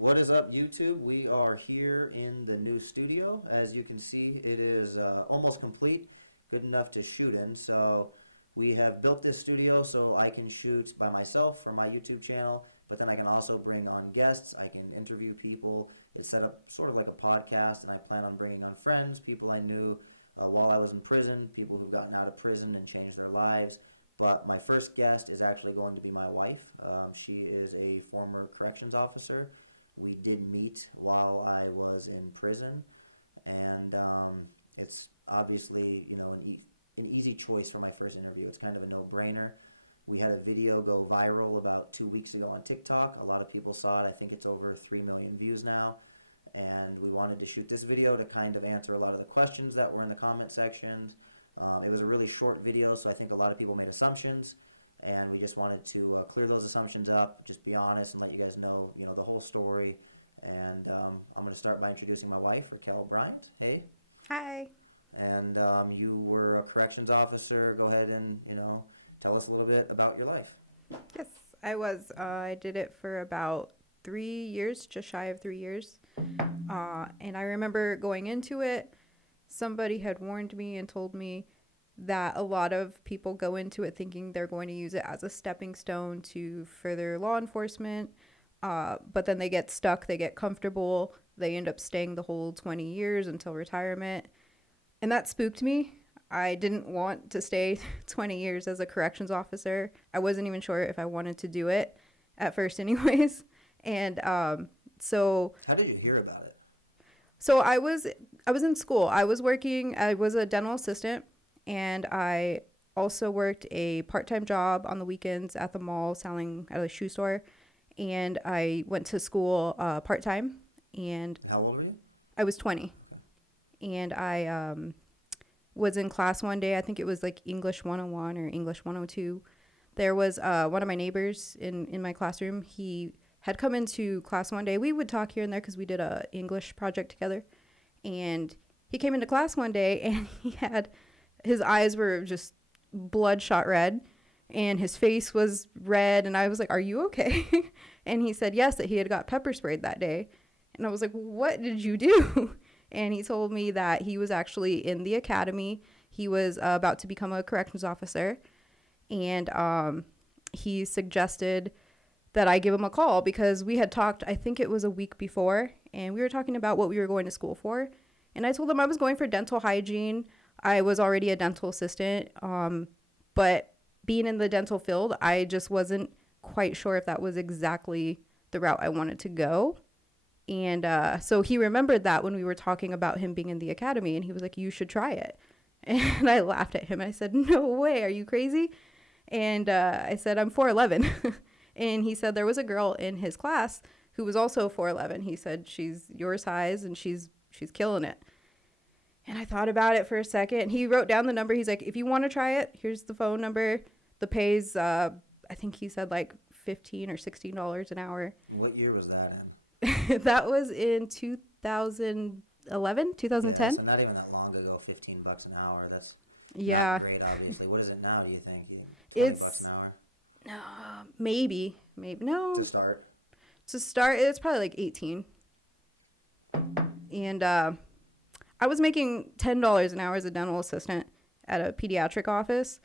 What is up, YouTube? We are here in the new studio. As you can see, it is almost complete, good enough to shoot in. So we have built this studio so I can shoot by myself for my YouTube channel, but then I can also bring on guests. I can interview people. It's set up sort of like a podcast, and I plan on bringing on friends, people I knew while I was in prison, people who've gotten out of prison and changed their lives. But my first guest is actually going to be my wife. She is a former corrections officer. We did meet while I was in prison, and it's obviously, an easy choice for my first interview. It's kind of a no-brainer. We had a video go viral about 2 weeks ago on TikTok. A lot of people saw it. I think it's over 3 million views now. And we wanted to shoot this video to kind of answer a lot of the questions that were in the comment sections. It was a really short video, so I think a lot of people made assumptions, and we just wanted to clear those assumptions up, just be honest, and let you guys know, the whole story. And I'm going to start by introducing my wife, Raquel Bryant. Hey. Hi. And you were a corrections officer. Go ahead and, tell us a little bit about your life. Yes, I was. I did it for about 3 years, just shy of 3 years. And I remember going into it, somebody had warned me and told me that a lot of people go into it thinking they're going to use it as a stepping stone to further law enforcement. But then they get stuck, they get comfortable, they end up staying the whole 20 years until retirement. And that spooked me. I didn't want to stay 20 years as a corrections officer. I wasn't even sure if I wanted to do it at first anyways. And so... How did you hear about it? So I was in school. I was a dental assistant, and I also worked a part-time job on the weekends at the mall selling at a shoe store. And I went to school part-time. And how old were you? I was 20. Okay. And I was in class one day. I think it was like English 101 or English 102. There was one of my neighbors in my classroom. He had come into class one day. We would talk here and there because we did a English project together. And he came into class one day, and his eyes were just bloodshot red, and his face was red. And I was like, "Are you okay?" And he said yes, that he had got pepper sprayed that day. And I was like, "What did you do?" And he told me that he was actually in the academy. He was about to become a corrections officer, and he suggested that I give him a call because we had talked, I think it was a week before, and we were talking about what we were going to school for. And I told him I was going for dental hygiene. I was already a dental assistant, but being in the dental field, I just wasn't quite sure if that was exactly the route I wanted to go. And so he remembered that when we were talking about him being in the academy, and he was like, "You should try it." And I laughed at him. I said, "No way, are you crazy?" And I said, "I'm 4'11". And he said there was a girl in his class who was also 4'11". He said, "She's your size and she's killing it." And I thought about it for a second. He wrote down the number. He's like, "If you want to try it, here's the phone number. The pay's, I think he said like $15 or $16 an hour." What year was that in? That was in 2011, 2010. Yeah, so not even that long ago, $15 an hour. That's not great, obviously. What is it now, do you think? You think $20 an hour? Maybe no. To start, it's probably like 18. And I was making $10 an hour as a dental assistant at a pediatric office.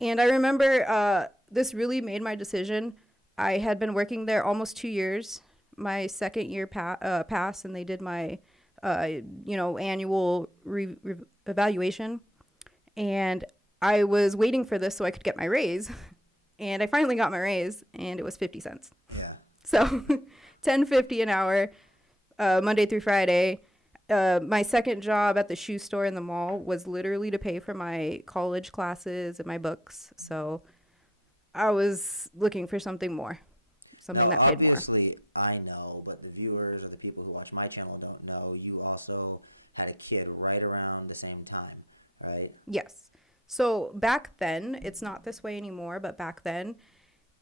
And I remember this really made my decision. I had been working there almost 2 years. My second year passed, and they did my annual evaluation. And I was waiting for this so I could get my raise. And I finally got my raise, and it was 50 cents. Yeah. So $10.50 an hour, Monday through Friday. My second job at the shoe store in the mall was literally to pay for my college classes and my books. So I was looking for something more. Now, obviously, I know, but the viewers or the people who watch my channel don't know, you also had a kid right around the same time, right? Yes. So back then, it's not this way anymore, but back then,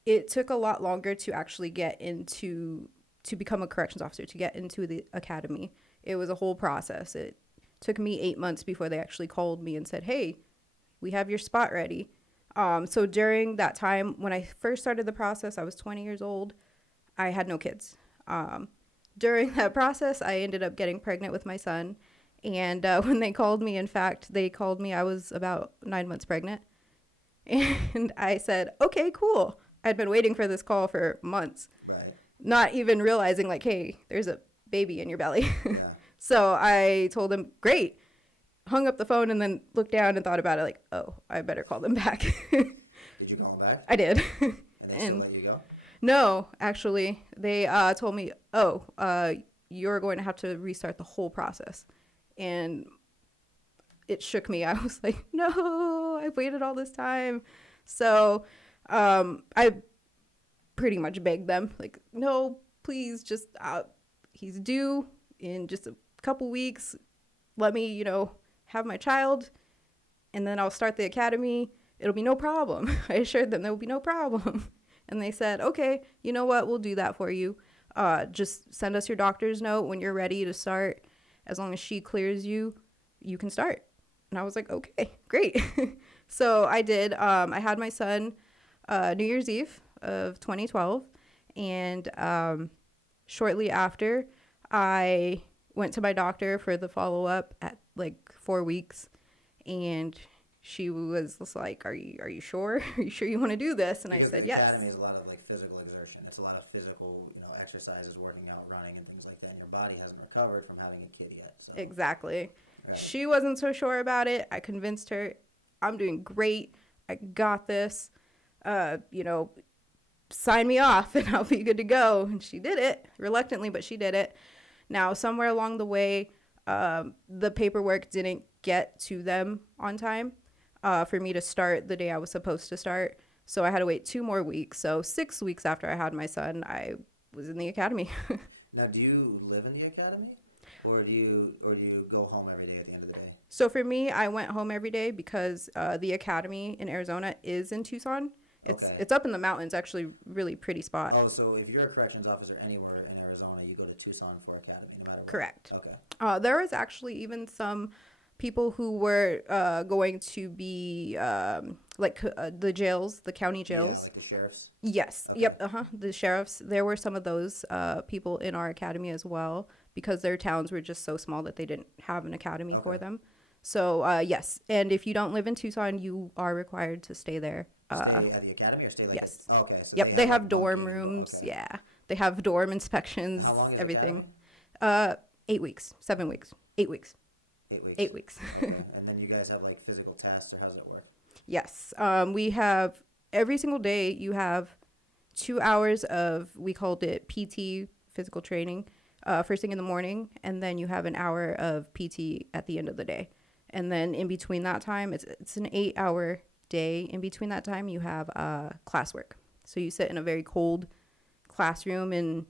it took a lot longer to actually to become a corrections officer, to get into the academy. It was a whole process. It took me 8 months before they actually called me and said, "Hey, we have your spot ready." So during that time, when I first started the process, I was 20 years old. I had no kids. during that process, I ended up getting pregnant with my son. And when they called me, in fact, they called me, I was about 9 months pregnant. And I said, okay, cool. I'd been waiting for this call for months. Right. Not even realizing, like, hey, there's a baby in your belly. Yeah. So I told him, great. Hung up the phone and then looked down and thought about it, like, oh, I better call them back. Did you call them back? I did. And they still let you go? No, actually. They told me, you're going to have to restart the whole process. And it shook me. I was like, no, I've waited all this time. So I pretty much begged them, like, no, please, just he's due in just a couple weeks. Let me, have my child, and then I'll start the academy. It'll be no problem. I assured them there will be no problem. And they said, okay, you know what? We'll do that for you. Just send us your doctor's note when you're ready to start. As long as she clears you, you can start. And I was like, okay, great. So I did. I had my son New Year's Eve of 2012. And shortly after, I went to my doctor for the follow-up at like 4 weeks. And she was just like, are you sure? Are you sure you want to do this? And because I said, the yes. academy is a lot of like physical exertion. It's a lot of physical, exercises, working out, running, and things like that. And your body hasn't recovered from having a kid yet. So Exactly. Right. She wasn't so sure about it. I convinced her, I'm doing great. I got this. Sign me off and I'll be good to go. And she did it reluctantly, but she did it. Now, somewhere along the way, the paperwork didn't get to them on time for me to start the day I was supposed to start. So I had to wait 2 more weeks. So 6 weeks after I had my son, I was in the academy. Now, do you live in the academy, or do you go home every day at the end of the day? So for me, I went home every day because the academy in Arizona is in Tucson. It's up in the mountains, actually, really pretty spot. Oh, so if you're a corrections officer anywhere in Arizona, you go to Tucson for academy, no matter what. Correct. Okay. There was actually even some people who were going to be the jails, the county jails. Yeah, like the sheriffs. Yes. Okay. Yep. The sheriffs. There were some of those people in our academy as well because their towns were just so small that they didn't have an academy for them. So yes, and if you don't live in Tucson, you are required to stay there. Stay at the academy or stay like yes. at... Okay, so yep, they have, like dorm bunking rooms. okay. Yeah, they have dorm inspections. How long is everything. academy? 8 weeks, 7 weeks, 8 weeks. 8 weeks. 8 weeks. Okay, and then you guys have like physical tests, or how does it work? Yes, we have every single day. You have 2 hours of, we called it PT, physical training, first thing in the morning, and then you have an hour of PT at the end of the day. And then in between that time, it's an 8-hour day. In between that time, you have classwork. So you sit in a very cold classroom, and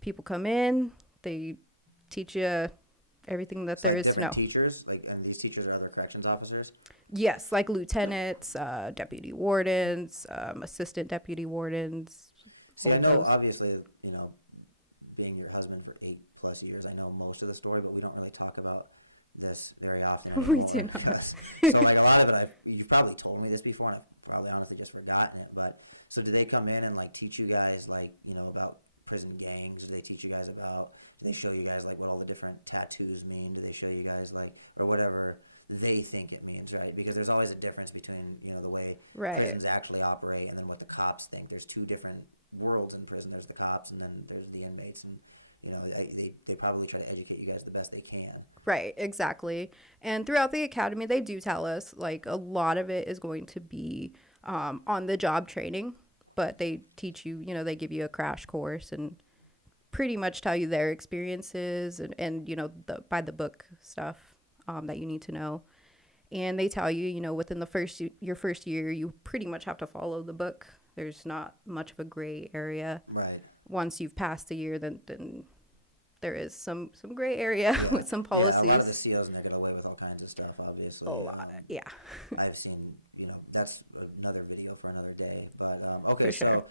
people come in. They teach you everything that there is to know. Like different teachers, and these teachers are other corrections officers? Yes, like lieutenants, deputy wardens, assistant deputy wardens. See, I know, obviously, being your husband for 8+ years, I know most of the story, but we don't really talk about this very often anymore. So like a lot of it, you've probably told me this before, and I've probably honestly just forgotten it. But so do they come in and like teach you guys about prison gangs? Do they teach you guys do they show you guys like what all the different tattoos mean? Do they show you guys or whatever they think it means, right? Because there's always a difference between, the way prisons actually operate and then what the cops think. There's 2 different worlds in prison. There's the cops and then there's the inmates, and they probably try to educate you guys the best they can. Right, exactly. And throughout the academy, they do tell us, a lot of it is going to be on-the-job training, but they teach you, they give you a crash course and pretty much tell you their experiences and the by-the-book stuff that you need to know. And they tell you, within your first year, you pretty much have to follow the book. There's not much of a gray area. Right. Once you've passed the year, then there is some gray area with some policies. Yeah, a lot of the SEALs and they get away with all kinds of stuff, obviously. Yeah. I've seen, that's another video for another day. But, okay, For sure. So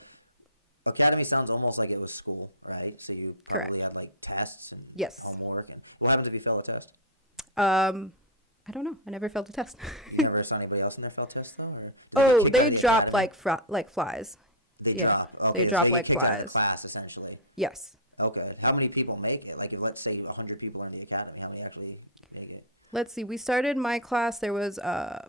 academy sounds almost like it was school, right? So you probably Correct. had tests and Yes. homework. And what happens if you fail a test? I don't know. I never failed a test. You never saw anybody else in there fail tests, though? Or did they get kicked out of the drop academy? like flies. They drop. Okay, They so drop they get like kicked out of the flies. class, essentially. Yes. Okay. How many people make it? Like, if let's say 100 people are in the academy, how many actually make it? Let's see. We started my class. There was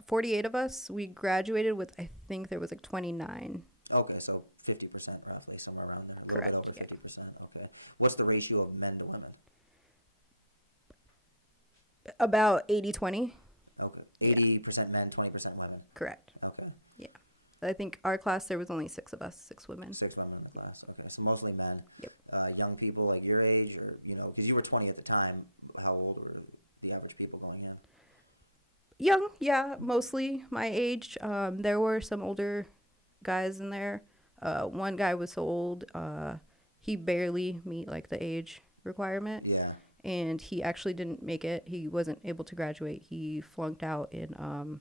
48 of us. We graduated with, I think there was like 29. Okay, so 50% roughly, somewhere around there. A little bit Correct, over yeah. 50%. Okay. What's the ratio of men to women? About 80-20. Okay. 80% men, 20% women. Correct. Okay. Yeah. I think our class, there was only 6 of us, 6 women. 6 women in the class. Okay. So mostly men. Yep. Young people like your age, or, because you were 20 at the time. How old were the average people going in? Young, yeah, mostly my age. There were some older guys in there. One guy was so old, he barely meet like the age requirement. Yeah. And he actually didn't make it. He wasn't able to graduate. He flunked out in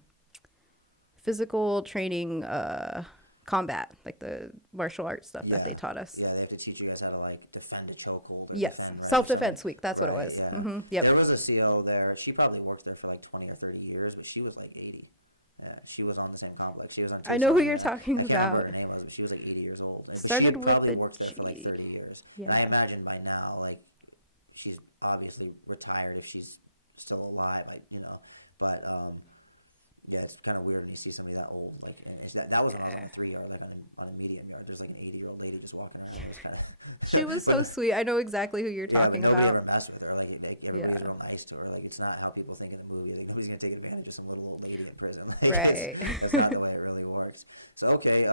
physical training, combat, like the martial arts stuff Yeah. that they taught us. Yeah, they have to teach you guys how to like defend a chokehold or Yes. defend, right? Self-defense week. That's right, what it was. Yeah. Mm-hmm. Yep. There was a CO there. She probably worked there for like 20 or 30 years, but she was like 80. Yeah, she was on the same complex. She was on Tucson. I know who you're yeah. talking I can't remember what about. her name was, but she was like 80 years old. But she Started had with probably a worked there for like G. 30 years. Yeah. And I imagine by now, like, she's obviously retired if she's still alive, But, yeah, it's kind of weird when you see somebody that old. Like, and that was when I was on a 3-yard, like on a medium yard. There's like an 80-year-old lady just walking around. It was kind of. She was so sweet. I know exactly who you're talking about. Yeah, but nobody ever messed with her. Like everybody was Yeah. real nice to her. Like, it's not how people think in the movie. Like, nobody's gonna take advantage of some little old lady in prison. Like, Right. that's not the way it really works. So okay,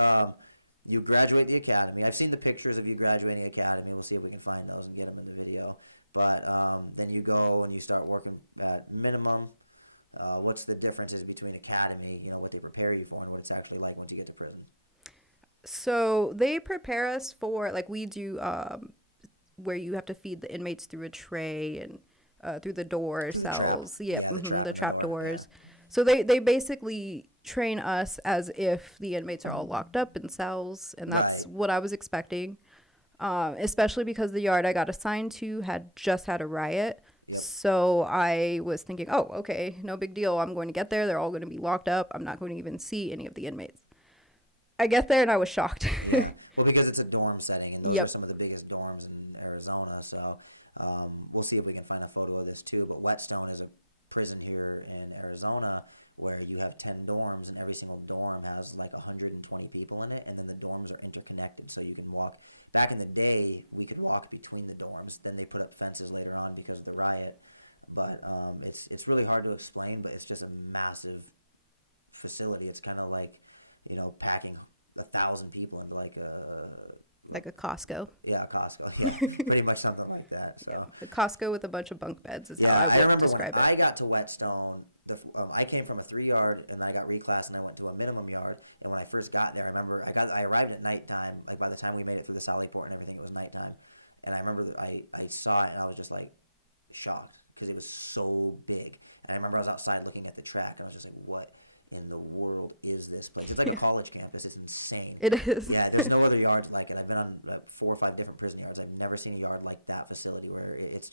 you graduate the academy. I've seen the pictures of you graduating academy. We'll see if we can find those and get them in the video. But then you go and you start working at minimum. What's the differences between academy, what they prepare you for, and what it's actually like once you get to prison? So they prepare us for, like, we do where you have to feed the inmates through a tray and through the doors. Through the trap. Yeah, the trap in the door. doors. Yeah. So they basically train us as if the inmates are all locked up in cells, and that's Right. what I was expecting. Especially because the yard I got assigned to had just had a riot. Yep. So I was thinking, oh, okay, no big deal. I'm going to get there. They're all going to be locked up. I'm not going to even see any of the inmates. I get there and I was shocked. Yeah. Well, because it's a dorm setting, and those Yep. are some of the biggest dorms in Arizona. So we'll see if we can find a photo of this too. But Whetstone is a prison here in Arizona where you have 10 dorms, and every single dorm has like 120 people in it, and then the dorms are interconnected, so you can walk. Back in the day, we could walk between the dorms. Then they put up fences later on because of the riot. But it's really hard to explain, but it's just a massive facility. It's kind of like, packing 1,000 people into like a Costco. Yeah, Costco. Yeah, pretty much something like that. So A Costco with a bunch of bunk beds. Is yeah, how I would remember when describe I it. got to Whetstone. I came from a 3-yard, and then I got reclassed, and I went to a minimum yard. And when I first got there, I remember I arrived at nighttime. Like, by the time we made it through the Sally Port and everything, it was nighttime. And I remember that I saw it, and I was just like shocked because it was so big. And I remember I was outside looking at the track, and I was just like, what in the world is this place? It's like a college campus. It's insane. It is. Yeah, there's no other yards like it. I've been on 4 or 5 different prison yards. I've never seen a yard like that facility where it's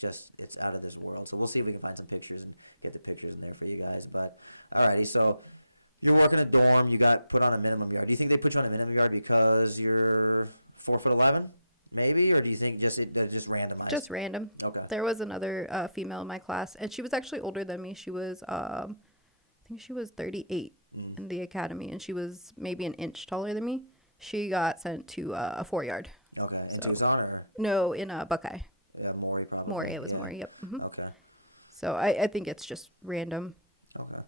out of this world. So we'll see if we can find some pictures and get the pictures in there for you guys. But alrighty, so you're working a dorm. You got put on a minimum yard. Do you think they put you on a minimum yard because you're 4'11", maybe, or do you think they're just randomized? Just random. Okay. There was another female in my class, and she was actually older than me. She was, I think she was 38 in the academy, and she was maybe an inch taller than me. She got sent to a 4-yard. Okay, in Tucson or? No, in Buckeye. Yeah, Maury probably. Maury, it was yeah. Maury, yep. Mhm. Okay. So I think it's just random. Okay.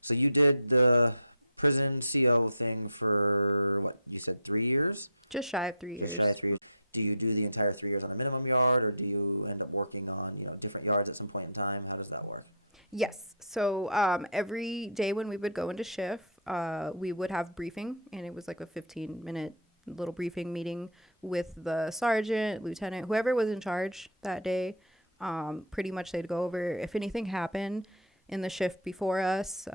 So you did the prison CO thing for what you said, 3 years? Just shy of 3 years. Just shy of 3 years. Do you do the entire 3 years on a minimum yard, or do you end up working on different yards at some point in time? How does that work? Yes. So every day when we would go into shift, we would have briefing, and it was like a 15-minute little briefing meeting with the sergeant, lieutenant, whoever was in charge that day. Pretty much they'd go over if anything happened in the shift before us,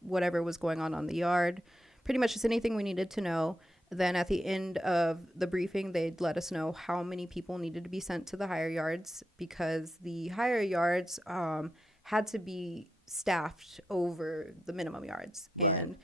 whatever was going on the yard, pretty much just anything we needed to know. Then at the end of the briefing, they'd let us know how many people needed to be sent to the higher yards, because the higher yards had to be staffed over the minimum yards. Right. And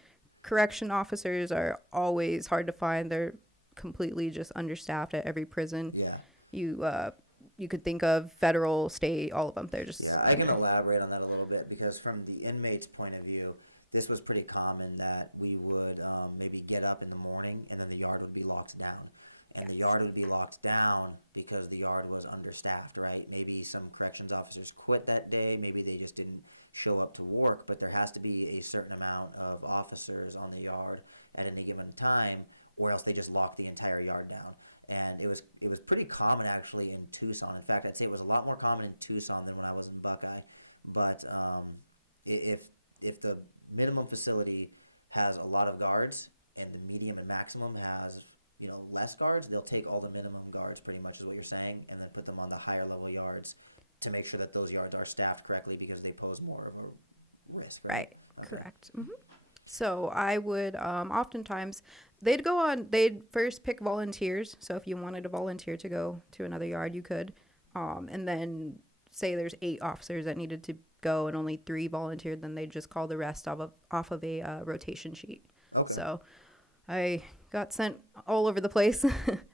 correction officers are always hard to find. They're completely just understaffed at every prison. Yeah. You could think of federal, state, all of them. They're just Yeah, I can elaborate on that a little bit because from the inmate's point of view, this was pretty common that we would maybe get up in the morning and then the yard would be locked down. And the yard would be locked down because the yard was understaffed, right? Maybe some corrections officers quit that day. Maybe they just didn't show up to work, but there has to be a certain amount of officers on the yard at any given time, or else they just lock the entire yard down. And it was pretty common actually in Tucson. In fact, I'd say it was a lot more common in Tucson than when I was in Buckeye. But if the minimum facility has a lot of guards and the medium and maximum has less guards, they'll take all the minimum guards pretty much is what you're saying, and then put them on the higher level yards to make sure that those yards are staffed correctly because they pose more of a risk, right? Okay. Correct. So I would oftentimes they'd first pick volunteers. So if you wanted to volunteer to go to another yard, you could. And then say there's 8 officers that needed to go and only 3 volunteered, then they'd just call the rest off of a rotation sheet. Okay. So I got sent all over the place.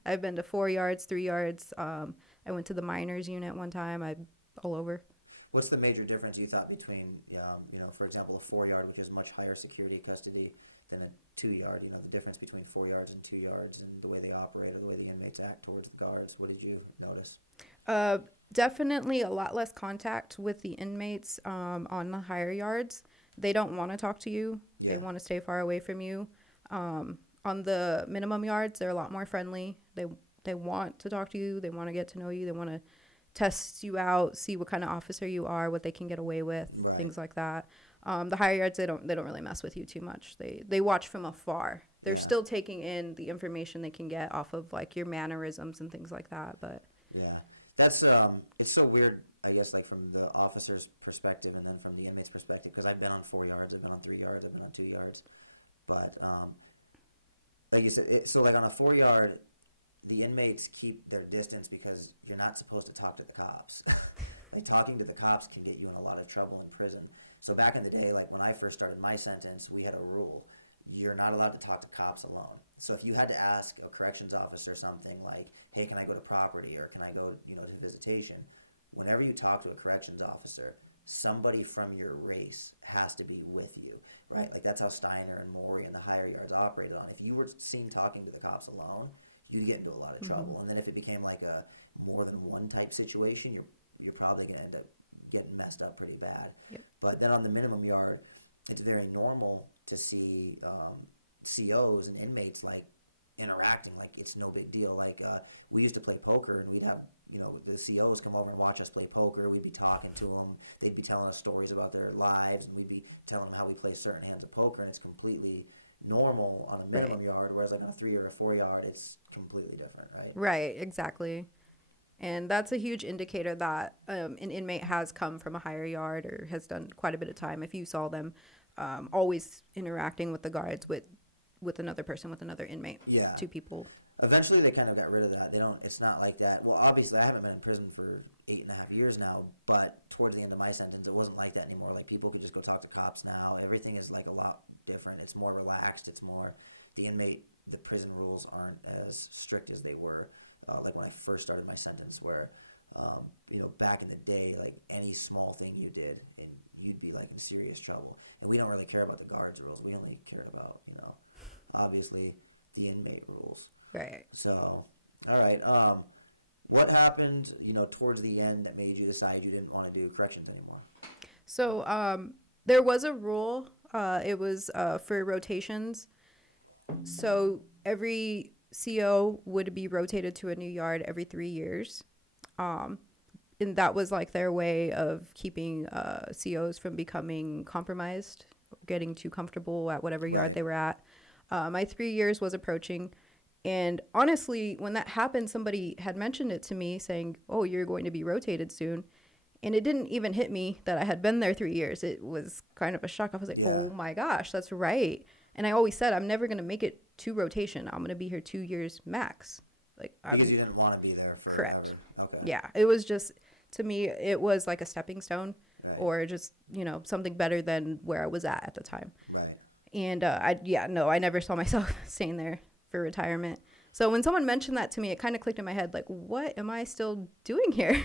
I've been to 4 yards, 3 yards. I went to the minors unit one time. I'm all over. What's the major difference you thought between, for example, a 4-yard, which is much higher security custody than a 2-yard? The difference between 4 yards and 2 yards and the way they operate or the way the inmates act towards the guards. What did you notice? Definitely a lot less contact with the inmates on the higher yards. They don't want to talk to you. Yeah. They want to stay far away from you. On the minimum yards, they're a lot more friendly. They want to talk to you. They want to get to know you. They want to test you out, see what kind of officer you are, what they can get away with, right. Things like that. The higher yards, they don't really mess with you too much. They watch from afar. They're still taking in the information they can get off of like your mannerisms and things like that. But yeah, that's it's so weird, I guess, like from the officer's perspective and then from the inmate's perspective, because I've been on 4 yards, I've been on 3 yards, I've been on 2 yards, but like you said, so like on a 4-yard, the inmates keep their distance because you're not supposed to talk to the cops. Like talking to the cops can get you in a lot of trouble in prison. So back in the day, like when I first started my sentence, we had a rule. You're not allowed to talk to cops alone. So if you had to ask a corrections officer something like, hey, can I go to property or can I go, to visitation? Whenever you talk to a corrections officer, somebody from your race has to be with you, right? Like that's how Steiner and Maury and the higher yards operated on. If you were seen talking to the cops alone, you'd get into a lot of trouble. Mm-hmm. And then if it became like a more than one type situation, you're probably going to end up getting messed up pretty bad. Yep. But then on the minimum yard, it's very normal to see COs and inmates like interacting like it's no big deal. Like we used to play poker and we'd have the COs come over and watch us play poker. We'd be talking to them. They'd be telling us stories about their lives and we'd be telling them how we play certain hands of poker, and it's completely normal on a minimum yard, whereas like on a 3 or a 4 yard, it's completely different, right? Right, exactly. And that's a huge indicator that an inmate has come from a higher yard or has done quite a bit of time. If you saw them always interacting with the guards with another person, with another inmate. Yeah. 2 people. Eventually they kind of got rid of that. It's not like that. Well, obviously I haven't been in prison for 8.5 years now, but towards the end of my sentence, it wasn't like that anymore. Like people could just go talk to cops now. Everything is like a lot different. It's more relaxed. It's more the prison rules aren't as strict as they were like when I first started my sentence, where back in the day, like any small thing you did and you'd be like in serious trouble. And we don't really care about the guards rules. We only cared about, obviously the inmate rules. Right. So, all right. What happened, towards the end that made you decide you didn't want to do corrections anymore? So, there was a rule. It was for rotations. So every CO would be rotated to a new yard every 3 years. And that was like their way of keeping COs from becoming compromised, getting too comfortable at whatever yard they were at. My 3 years was approaching. And honestly, when that happened, somebody had mentioned it to me saying, oh, you're going to be rotated soon. And it didn't even hit me that I had been there 3 years. It was kind of a shock. I was like, oh my gosh, that's right. And I always said, I'm never going to make it to rotation. I'm going to be here 2 years max. Because you didn't want to be there forever. Correct. Okay. Yeah. It was just, to me, it was like a stepping stone. Right. Or just, something better than where I was at the time. Right. And I never saw myself staying there for retirement. So when someone mentioned that to me, it kind of clicked in my head, like, what am I still doing here?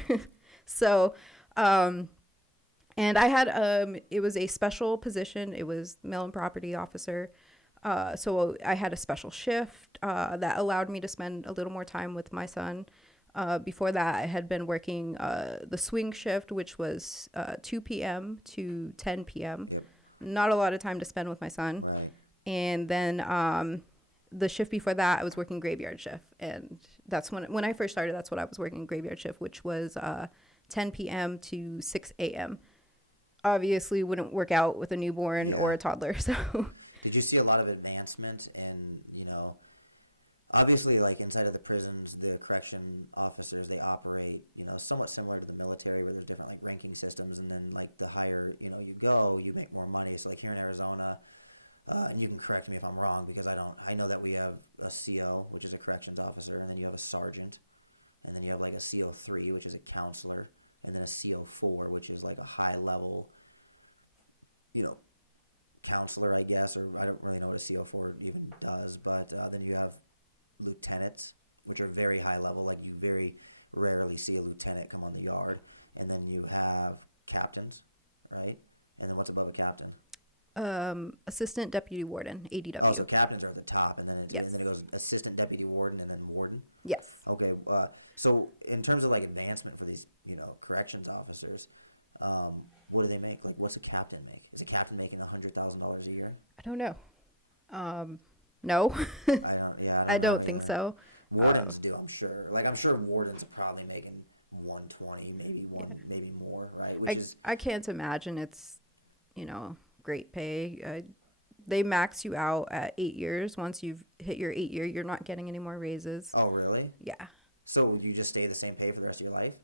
So, and I had, it was a special position. It was mail and property officer. So I had a special shift that allowed me to spend a little more time with my son. Before that, I had been working the swing shift, which was 2 p.m. to 10 p.m. Yep. Not a lot of time to spend with my son. Right. And then the shift before that, I was working graveyard shift. And that's when I first started, that's what I was working, graveyard shift, which was 10 p.m. to 6 a.m. Obviously wouldn't work out with a newborn or a toddler. So did you see a lot of advancement in, obviously, like inside of the prisons, the correction officers, they operate, somewhat similar to the military where there's different like ranking systems. And then like the higher, you go, you make more money. So like here in Arizona, and you can correct me if I'm wrong because I know that we have a CO, which is a corrections officer, and then you have a sergeant, and then you have like a CO3, which is a counselor, and then a CO4, which is like a high level, counselor, I guess, or I don't really know what a CO4 even does, but then you have lieutenants, which are very high level. Like you very rarely see a lieutenant come on the yard. And then you have captains, right? And then what's above a captain? Assistant deputy warden, ADW. Oh, so captains are at the top, and then it Yes. and then it goes assistant deputy warden, and then warden. Yes. Okay. So in terms of like advancement for these, corrections officers, what do they make? Like, what's a captain make? Is a captain making $100,000 a year? I don't know. No. I don't. Yeah, I don't. I know don't think either. so. Wardens do, I'm sure. Like, I'm sure wardens are probably making 120, maybe more, right? I can't imagine it's, great pay. They max you out at 8 years. Once you've hit your 8 year, you're not getting any more raises. Oh, really? Yeah. So you just stay the same pay for the rest of your life?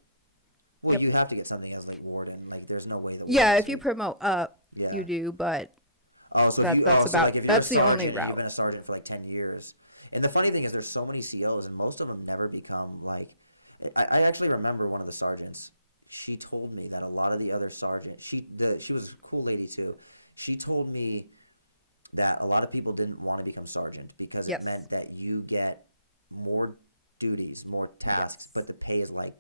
Well, Yep. you have to get something as like warden. Like, there's no way that. Yeah, wardens if you promote up, you do. But Oh, so if you that's so like if you're a that's the only sergeant and route. you've been a sergeant for like 10 years. And the funny thing is there's so many COs and most of them never become like I actually remember one of the sergeants. She told me that a lot of the other sergeants, she was a cool lady too. She told me that a lot of people didn't want to become sergeant because it Yes. meant that you get more duties, more tasks, but the pay is like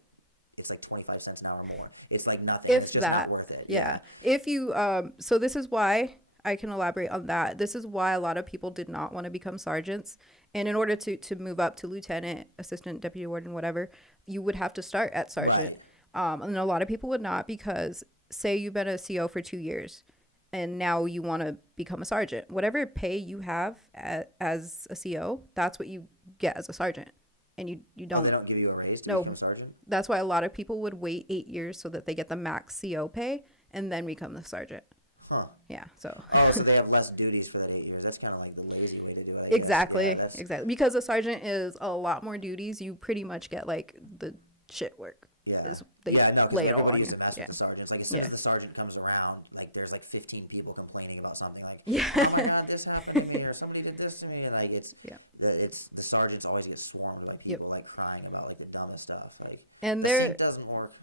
it's like 25 cents an hour more. It's like nothing. And If it's just not that. worth it. Yeah. If you so this is why I can elaborate on that. This is why a lot of people did not want to become sergeants. And in order to move up to lieutenant, assistant, deputy warden, whatever, you would have to start at sergeant. Right. And a lot of people would not because say you've been a CO for 2 years and now you want to become a sergeant. Whatever pay you have as a CO, that's what you get as a sergeant. And you don't. Oh, they don't give you a raise to No. become sergeant? That's why a lot of people would wait 8 years so that they get the max CO pay and then become the sergeant. Huh. Yeah. So. Oh, so they have less duties for that 8 years. That's kind of like the lazy way to do it, I guess. Exactly. Yeah, that's Exactly. Because a sergeant is a lot more duties. You pretty much get like the shit work. yeah. is they Yeah, no, because lay it all everybody on used to you. mess with Yeah. the sergeants. Like as soon Yeah. as the sergeant comes around, like there's like 15 people complaining about something. Like, Yeah. oh my god, this happened to me, or somebody did this to me, and like it's Yeah. the sergeants always get swarmed by people like crying about like the dumbest stuff. Like And the they're- sink doesn't work.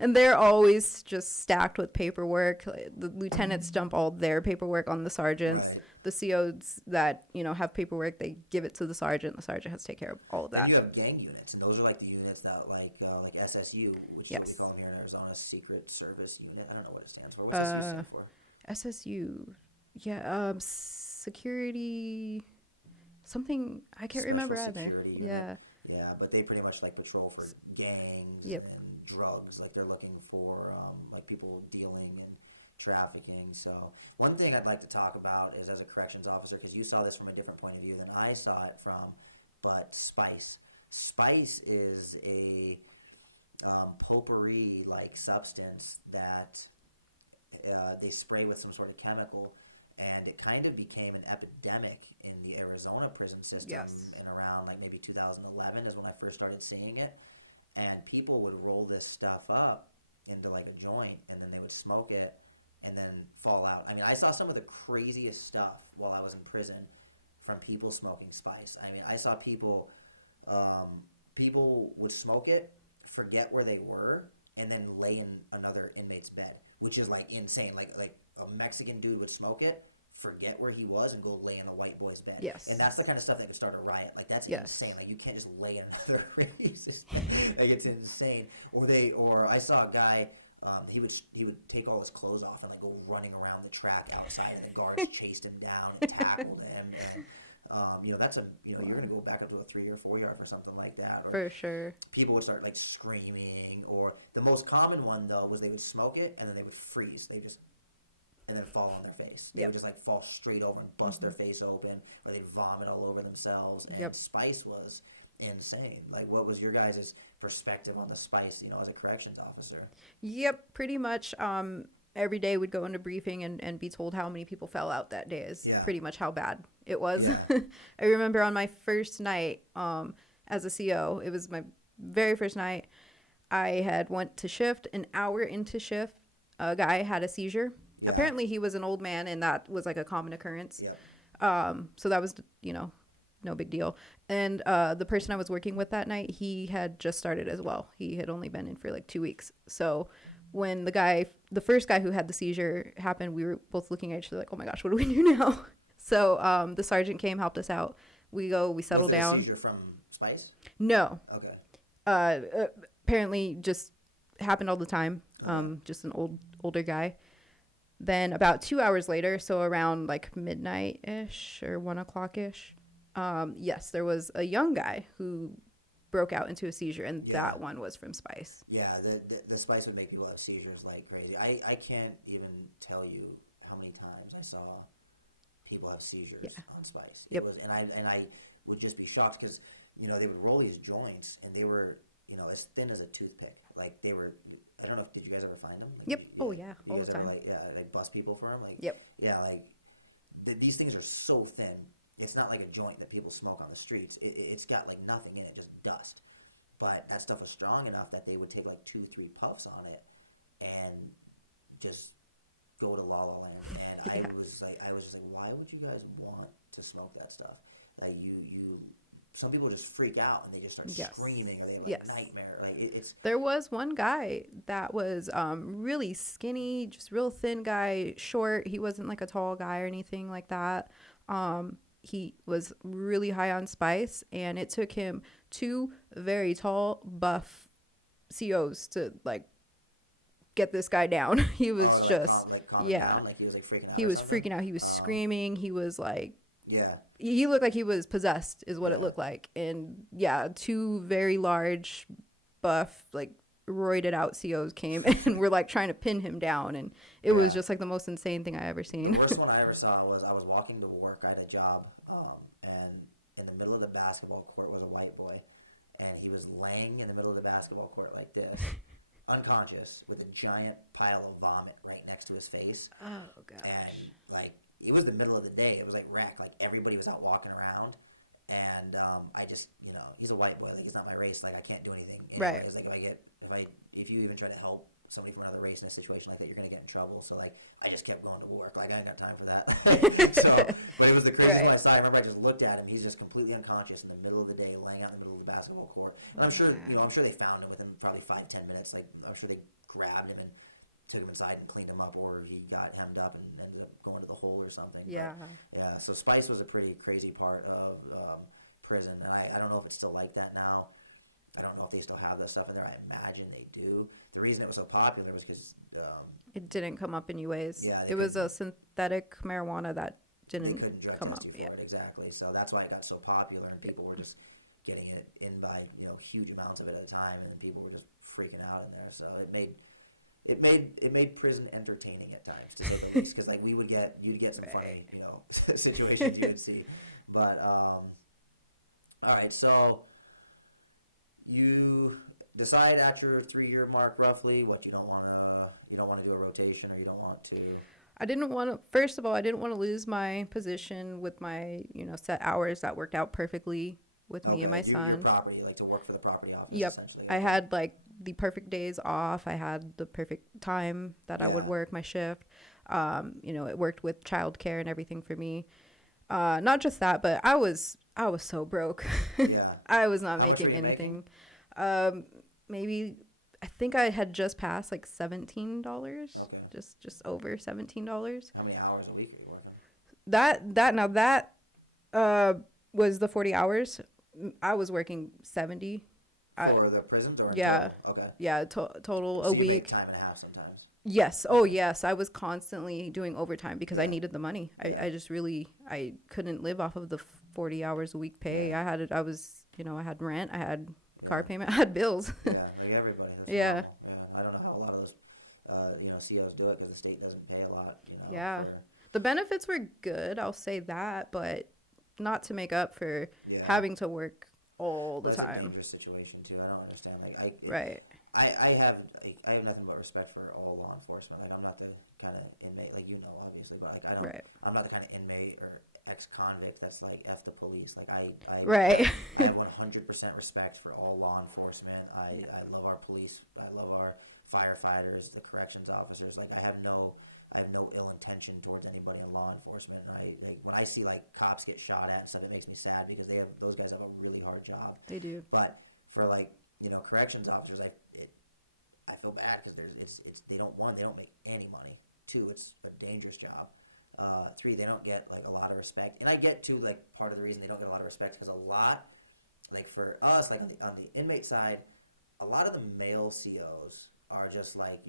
And they're always just stacked with paperwork. The lieutenants dump all their paperwork on the sergeants. Right. The COs that, have paperwork, they give it to the sergeant. The sergeant has to take care of all of that. Then you have gang units, and those are like the units that like SSU, which is what we Yes. call them here in Arizona, Secret Service Unit. I don't know what it stands for. What's SSU stand for? SSU. Yeah. Security. Something I can't Special remember. either. Security Unit. Yeah. Yeah, but they pretty much like patrol for gangs Yep. and drugs. Like they're looking for like people dealing and trafficking. So one thing I'd like to talk about is as a corrections officer, because you saw this from a different point of view than I saw it from, but spice. Spice is a potpourri like substance that they spray with some sort of chemical. And it kind of became an epidemic in the Arizona prison system Yes. in around like maybe 2011 is when I first started seeing it. And people would roll this stuff up into like a joint and then they would smoke it and then fall out. I mean, I saw some of the craziest stuff while I was in prison from people smoking spice. I mean, I saw people would smoke it, forget where they were, and then lay in another inmate's bed, which is like insane. Like a Mexican dude would smoke it, forget where he was and go lay in a white boy's bed. Yes. And that's the kind of stuff that could start a riot. Like, that's insane. Like, you can't just lay in another race's bed. Like, it's insane. Or I saw a guy, he would take all his clothes off and like go running around the track outside, and the guards chased him down and tackled him. And that's you're gonna go back up to a 3 or 4 yard for something like that. Or For sure. people would start like screaming. Or the most common one though was they would smoke it and then they would freeze. And then fall on their face. They would just like fall straight over and bust their face open, or they'd vomit all over themselves. And spice was insane. Like, what was your guys' perspective on the spice, as a corrections officer? Yep, pretty much. Every day we'd go into briefing and be told how many people fell out that day is pretty much how bad it was. Yeah. I remember on my first night as a CO, it was my very first night. I had went to shift. An hour into shift, a guy had a seizure. Yeah. Apparently he was an old man, and that was like a common occurrence. Yep. So that was, no big deal. And the person I was working with that night, he had just started as well. He had only been in for like 2 weeks. So when the first guy who had the seizure happened, we were both looking at each other like, oh my gosh, what do we do now? So the sergeant came, helped us out. We settled down. Was it a seizure from spice? No. Okay. Apparently just happened all the time. Okay. Just an older guy. Then about 2 hours later, so around like midnight-ish or 1 o'clock-ish, yes, there was a young guy who broke out into a seizure, and that one was from spice. Yeah, the spice would make people have seizures like crazy. I can't even tell you how many times I saw people have seizures on spice. It was, and I would just be shocked because, they would roll these joints, and they were, as thin as a toothpick. Like, they were, I don't know, did you guys ever find them? Like, yep. You guys ever like bust people for them? Like, yep. Yeah, like these things are so thin. It's not like a joint that people smoke on the streets. It's got like nothing in it, just dust. But that stuff was strong enough that they would take like 2-3 puffs on it and just go to La La Land. And I was just like, why would you guys want to smoke that stuff? Like, some people just freak out and they just start screaming, or they have like nightmare. Like, it's. There was one guy that was really skinny, just real thin guy, short. He wasn't like a tall guy or anything like that. He was really high on spice, and it took him 2 very tall, buff COs to like get this guy down. He was calm him down. Like, he was like freaking out. He was freaking out. He was screaming. He was like. Yeah. He looked like he was possessed is what it looked like. And 2 very large, buff, like roided out COs came and were like trying to pin him down. And it was just like the most insane thing I ever seen. The worst one I ever saw was I was walking to work. I had a job. And in the middle of the basketball court was a white boy. And he was laying in the middle of the basketball court like this, unconscious, with a giant pile of vomit right next to his face. Oh, gosh. And like, it was the middle of the day. It was like wreck. Like, everybody was out walking around, and I just, he's a white boy. Like, he's not my race. Like, I can't do anything anyways. Right. Like, if you even try to help somebody from another race in a situation like that, you're gonna get in trouble. So like, I just kept going to work. Like, I ain't got time for that. But it was the craziest one I saw. I remember I just looked at him. He's just completely unconscious in the middle of the day, laying out in the middle of the basketball court. And I'm sure they found him within probably 5-10 minutes. Like, I'm sure they grabbed him and took him inside and cleaned him up, or he got hemmed up and ended up going to the hole or something. Yeah. But so spice was a pretty crazy part of prison, and I don't know if it's still like that now. I don't know if they still have that stuff in there. I imagine they do. The reason it was so popular was because it didn't come up anyways. Yeah, it was a synthetic marijuana that they couldn't drug test you for it. Exactly. So that's why it got so popular, and people were just getting it in by huge amounts of it at a time, and then people were just freaking out in there. So it made prison entertaining at times, to say the least, because like you'd get some funny situations you would see. But all right, so you decide at your 3-year mark roughly what you don't want to do a rotation, or you don't want to. I didn't want to. First of all, I didn't want to lose my position with my set hours that worked out perfectly with me and my son. Your property, like to work for the property office, essentially. Okay. I had like the perfect days off. I had the perfect time that I would work my shift. It worked with childcare and everything for me. Not just that, but I was so broke. Yeah. I was not. How much were you anything. Making? Maybe I think I had just passed like $17. Okay. Just over $17. How many hours a week are you working? That was the 40 hours. I was working 70. For the prisons or in Yeah. total? Okay. Yeah, total So a you week. made time and a half sometimes. Yes. Oh, Okay. yes. I was constantly doing overtime because I Yeah. needed the money. Yeah. I just really, I couldn't live off of the 40 hours a week pay. Yeah. I was, I had rent, I had car Yeah. payment, I had bills. Yeah, like everybody. That's Yeah. normal. Yeah, I don't know how a lot of those, COs do it because the state doesn't pay a lot, Yeah. for. The benefits were good, I'll say that, but not to make up for Yeah. having to work all the Well, it's time. a dangerous situation too. I don't understand. Like Right. I have nothing but respect for all law enforcement. Like I'm not the kind of inmate, like obviously, but like I don't. Right. I'm not the kind of inmate or ex-convict that's like F the police. Like Right. I have 100% respect for all law enforcement. I love our police. I love our firefighters, the corrections officers. Like I have no ill intention towards anybody in law enforcement. And I like when I see like cops get shot at and stuff, it makes me sad because those guys have a really hard job. They do. But for like corrections officers, I feel bad because they don't make any money. 2, it's a dangerous job. 3, they don't get like a lot of respect, and I get to like part of the reason they don't get a lot of respect because a lot, like for us, like on the inmate side, a lot of the male COs are just like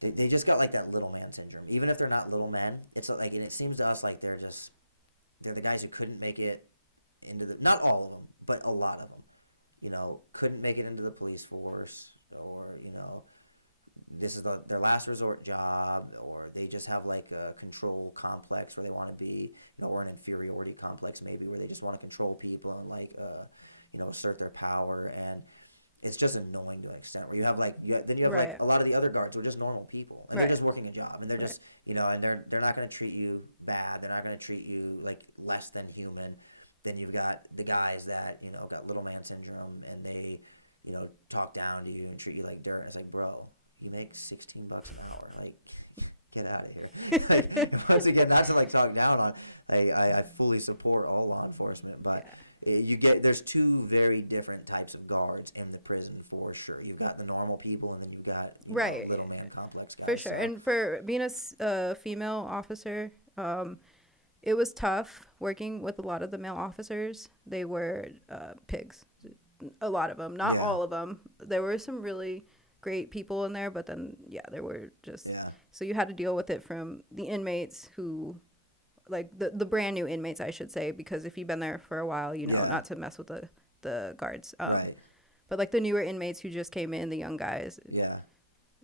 they just got like that little man syndrome. Even if they're not little men, it's like, and it seems to us like they're the guys who couldn't make it into not all of them, but a lot of them, couldn't make it into the police force, or this is their last resort job, or they just have like a control complex where they want to be, or an inferiority complex maybe where they just want to control people and like assert their power. And it's just annoying to an extent where you have like then you have like Right. a lot of the other guards who are just normal people and they're Right. just working a job and they're just and they're not going to treat you bad. They're not going to treat you like less than human. Then you've got the guys that got little man syndrome and they talk down to you and treat you like dirt. And it's like, bro, you make $16 an hour. Like, get out of here. Like, once again, not to like talk down on. I fully support all law enforcement, but there's 2 very different types of guards in the prison for sure. You've got the normal people, and then you've got Right. little man complex guys. For sure. So. And for being a female officer, it was tough working with a lot of the male officers. They were pigs. A lot of them. Not Yeah. all of them. There were some really great people in there, but then, there were just... Yeah. So you had to deal with it from the inmates who... Like, the brand new inmates, I should say, because if you've been there for a while, Yeah. not to mess with the guards. Right. But, like, the newer inmates who just came in, the young guys... Yeah.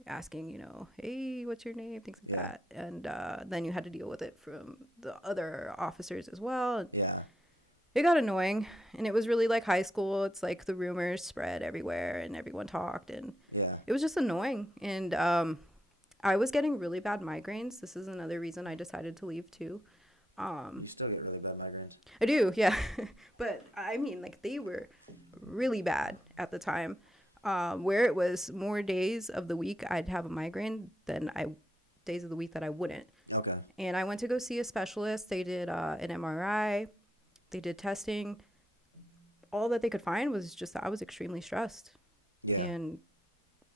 asking, hey, what's your name? Things like Yeah. that. And then you had to deal with it from the other officers as well. Yeah. It got annoying. And it was really like high school. It's like the rumors spread everywhere and everyone talked. And Yeah. it was just annoying. And I was getting really bad migraines. This is another reason I decided to leave too. You still get really bad migraines. I do, yeah. But I mean, like, they were really bad at the time. Where it was more days of the week I'd have a migraine than days of the week that I wouldn't. Okay. And I went to go see a specialist. They did an MRI. They did testing. All that they could find was just that I was extremely stressed. Yeah. And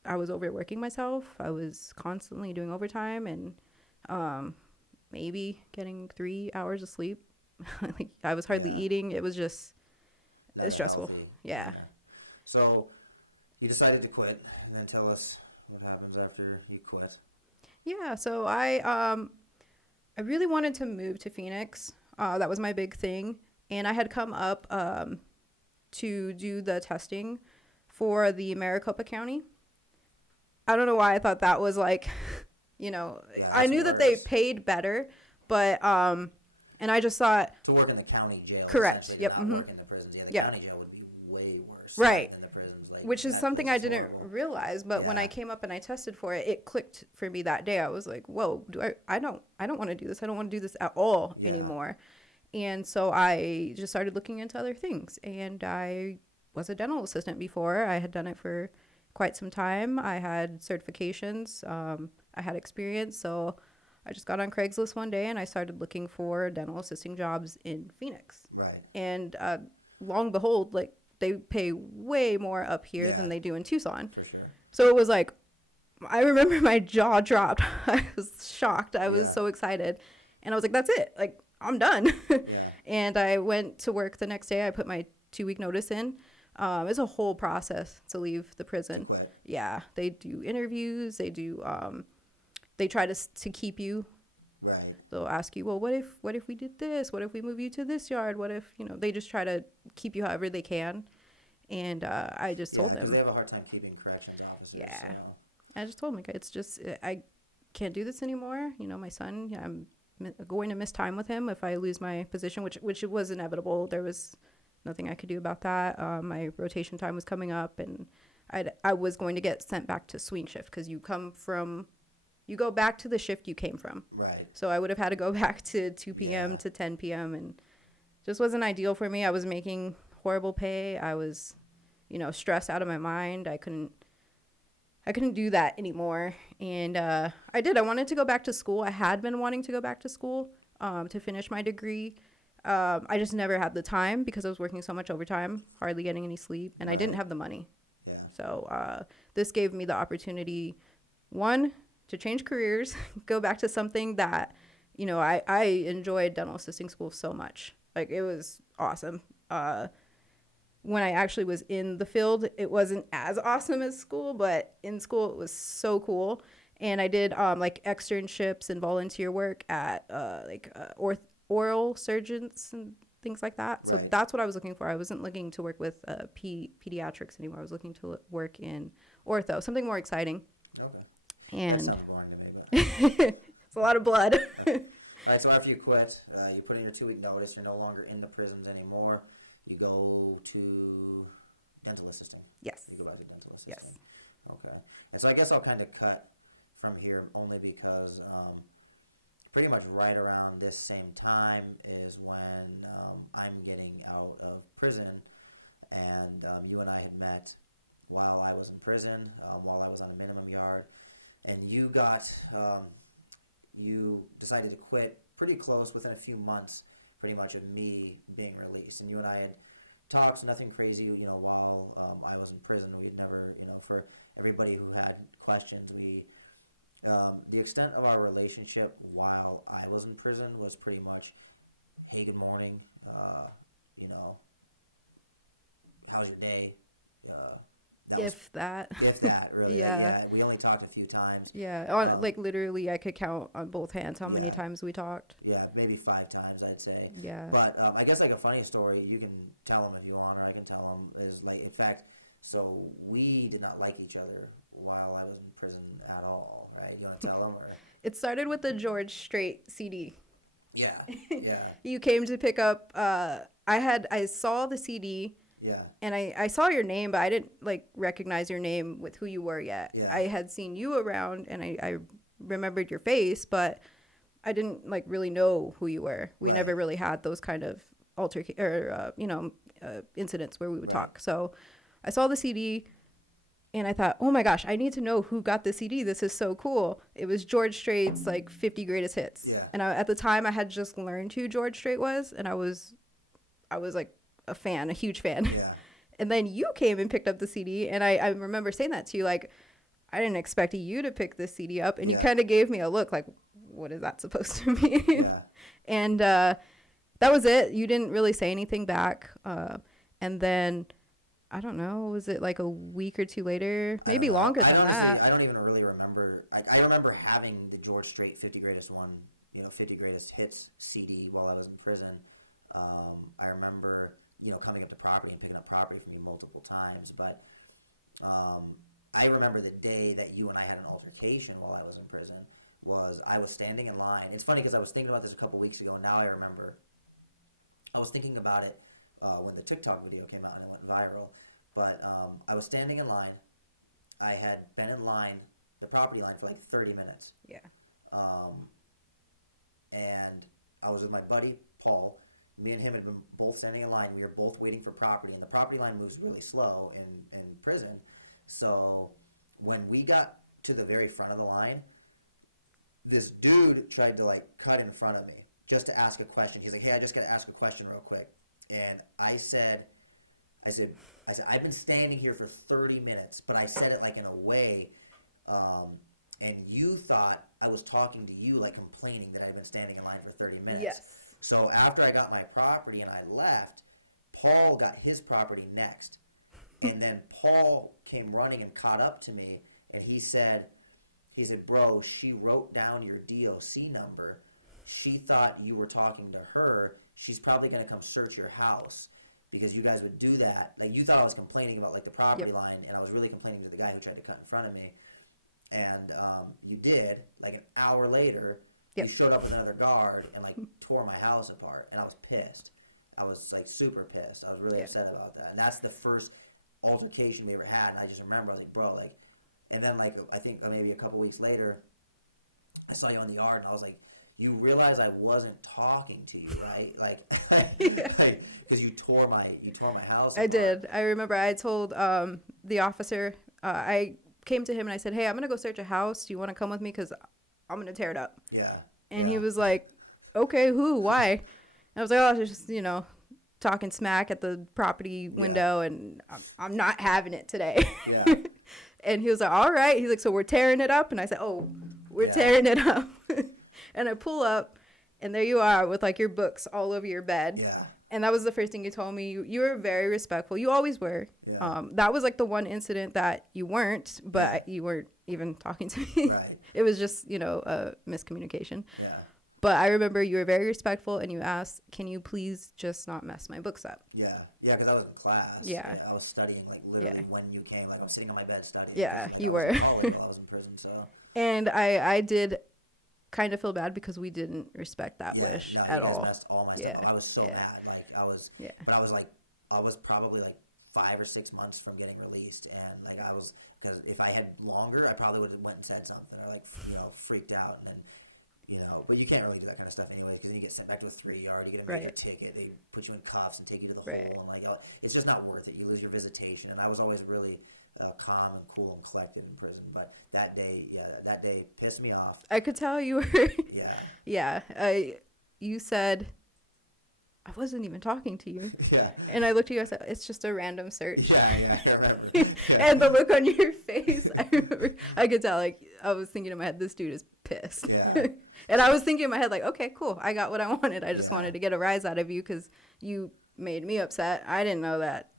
I was overworking myself. I was constantly doing overtime and maybe getting 3 hours of sleep. Like, I was hardly Yeah. eating. It was just Not a stressful. healthy. Yeah. So you decided to quit, and then tell us what happens after you quit. Yeah, so I really wanted to move to Phoenix. That was my big thing. And I had come up to do the testing for the Maricopa County. I don't know why I thought that was like, Yeah, I that's knew that they worse. paid better, but and I just thought, To work in the county jail, Correct. essentially, to Yep. not Mhm. work in the prisons. Yeah, the Yep. county jail would be way worse, Right. than the prisons. Like, which is that something place I is didn't horrible. realize, but when Yeah. I came up and I tested for it, it clicked for me that day. I was like, whoa, I don't want to do this. I don't want to do this at all Yeah. anymore. And so I just started looking into other things. And I was a dental assistant before. I had done it for quite some time. I had certifications. I had experience. So I just got on Craigslist one day and I started looking for dental assisting jobs in Phoenix. Right. And long behold, like, they pay way more up here Yeah. than they do in Tucson. For sure. So it was like, I remember my jaw dropped. I was shocked. I was Yeah. so excited. And I was like, that's it. Like, I'm done. Yeah. And I went to work the next day. I put my 2-week notice in. It's a whole process to leave the prison. To quit. Yeah. They do interviews. They do, they try to keep you. Right. They'll ask you, well, what if we did this? What if we move you to this yard? What if, they just try to keep you however they can. And I just Yeah, told because them, they have a hard time keeping corrections officers. Yeah. So. I just told him, like, it's just, I can't do this anymore. My son, I'm going to miss time with him if I lose my position, which was inevitable. There was nothing I could do about that. My rotation time was coming up, and I was going to get sent back to swing shift because you go back to the shift you came from. Right. So I would have had to go back to 2 p.m. Yeah. to 10 p.m. and just wasn't ideal for me. I was making horrible pay. I was, stressed out of my mind. I couldn't do that anymore. And I did. I wanted to go back to school. I had been wanting to go back to school to finish my degree. I just never had the time because I was working so much overtime, hardly getting any sleep, and I didn't Right. have the money. Yeah. So this gave me the opportunity, one, to change careers, go back to something that, I enjoyed dental assisting school so much. Like, it was awesome. When I actually was in the field, it wasn't as awesome as school, but in school it was so cool. And I did like externships and volunteer work at oral surgeons and things like that. So Right. that's what I was looking for. I wasn't looking to work with pediatrics anymore. I was looking to work in ortho, something more exciting. Okay. And That sounds boring to me, but. it's a lot of blood. Okay. All right, so after you quit, you put in your 2-week notice. You're no longer in the prisons anymore. You go to dental assisting. Yes. You go back to dental assisting. Yes. Okay. And so I guess I'll kind of cut from here only because pretty much right around this same time is when I'm getting out of prison. And you and I had met while I was in prison, while I was on a minimum yard. And you decided to quit pretty close within a few months, pretty much, of me being released. And you and I had talked, nothing crazy, while I was in prison. We had never, for everybody who had questions, the extent of our relationship while I was in prison was pretty much, hey, good morning, how's your day? If that, really. Yeah. Like, yeah, we only talked a few times. Yeah. Like, literally, I could count on both hands how many times we talked. Yeah, maybe 5 times, I'd say. Yeah. But I guess, like, a funny story, you can tell them if you want, or I can tell them, is, like, in fact, so we did not like each other while I was in prison at all, right? You want to tell them, or? It started with the George Strait CD. Yeah, yeah. You came to pick up, I saw the CD. Yeah. And I saw your name, but I didn't, like, recognize your name with who you were yet. Yeah. I had seen you around, and I remembered your face, but I didn't, like, really know who you were. We Right. never really had those kind of incidents where we would Right. talk. So I saw the CD, and I thought, oh my gosh, I need to know who got the CD. This is so cool. It was George Strait's, like, 50 greatest hits. Yeah. And at the time, I had just learned who George Strait was, and I was like, a huge fan. Yeah. And then you came and picked up the CD, and I remember saying that to you, like, I didn't expect you to pick this CD up, and Yeah. you kind of gave me a look, like, what is that supposed to mean? Yeah. And that was it. You didn't really say anything back. And then, I don't know, was it like a week or two later? Maybe longer I than that. don't even really remember. I remember having the George Strait 50 Greatest 50 Greatest Hits CD while I was in prison. I remember, coming up to property and picking up property from you multiple times. But I remember the day that you and I had an altercation while I was in prison was I was standing in line. It's funny because I was thinking about this a couple weeks ago, and now I remember. I was thinking about it when the TikTok video came out and it went viral. But I was standing in line. I had been in line, the property line, for like 30 minutes. Yeah. And I was with my buddy, Paul. Me and him had been both standing in line. We were both waiting for property, and the property line moves really slow in prison. So when we got to the very front of the line, this dude tried to, like, cut in front of me just to ask a question. He's like, hey, I just got to ask a question real quick. And I said, I've been standing here for 30 minutes, but I said it like in a way, and you thought I was talking to you, like complaining that I had been standing in line for 30 minutes. Yes. So after I got my property and I left, Paul got his property next. And then Paul came running and caught up to me, and he said, bro, she wrote down your DOC number. She thought you were talking to her. She's probably going to come search your house because you guys would do that. Like, you thought I was complaining about, like, the property line, and I was really complaining to the guy who tried to cut in front of me. And you did. Like, an hour later, you showed up with another guard and, like, tore my house apart, and I was pissed. I was, like, super pissed. I was really upset about that. And that's the first altercation we ever had, and I just remember, I was like, bro, like, and then, like, I think maybe a couple weeks later, I saw you on the yard, and I was like, you realize I wasn't talking to you, right? Like, because you tore my house apart. I did. I remember I told the officer, I came to him and I said, hey, I'm going to go search a house. Do you want to come with me? Because I'm going to tear it up. Yeah. And he was like, okay, who? Why? And I was like, oh, just, talking smack at the property window, and I'm not having it today. Yeah. And he was like, all right. He's like, so we're tearing it up? And I said, oh, we're tearing it up. And I pull up, and there you are with, like, your books all over your bed. Yeah. And that was the first thing you told me. You were very respectful. You always were. Yeah. That was, like, the one incident that you weren't, but you weren't even talking to me. Right. It was just, a miscommunication. Yeah. But I remember you were very respectful, and you asked, can you please just not mess my books up? Yeah. Yeah, because I was in class. Yeah. I was studying, like, literally when you came. Like, I'm sitting on my bed studying. Yeah, because, like, you I was were. in college while I was in prison, so. And I did kind of feel bad because we didn't respect that. Yeah, bush no, you at guys all. messed all my stuff up. I was so mad. Like, but I was probably, like, 5 or 6 months from getting released, and, like, because if I had longer, I probably would have went and said something or, like, freaked out, and then, but you can't really do that kind of stuff anyways, because then you get sent back to a 3-yard, you get a major ticket, they put you in cuffs and take you to the hole, and, like, it's just not worth it. You lose your visitation, and I was always really calm and cool and collected in prison, but that day pissed me off. I could tell you were. Yeah. Yeah. You said, I wasn't even talking to you. Yeah. And I looked at you, I said, it's just a random search. Yeah, I remember. Yeah. And the look on your face, I could tell, like, I was thinking in my head, this dude is pissed. Yeah. And I was thinking in my head, like, okay, cool. I got what I wanted. I just wanted to get a rise out of you because you made me upset. I didn't know that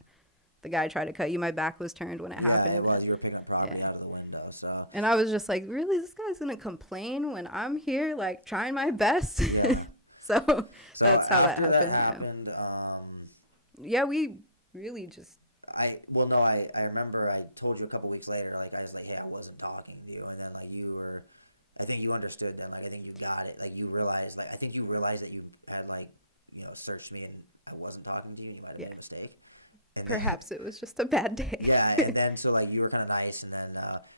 the guy tried to cut you. My back was turned when it happened. Yeah, it was. You were picking up property out of the window, so. And I was just like, really? This guy's going to complain when I'm here, like, trying my best? Yeah. So after that happened, yeah, we really just. I remember I told you a couple weeks later, like, I was like, hey, I wasn't talking to you, and then, like, I think you understood then, like, I think you got it, like, you realized, like, I think you realized that you had, like, searched me and I wasn't talking to you, and you might have made a mistake. And then, perhaps it was just a bad day. Yeah, and then so, like, you were kind of nice, and then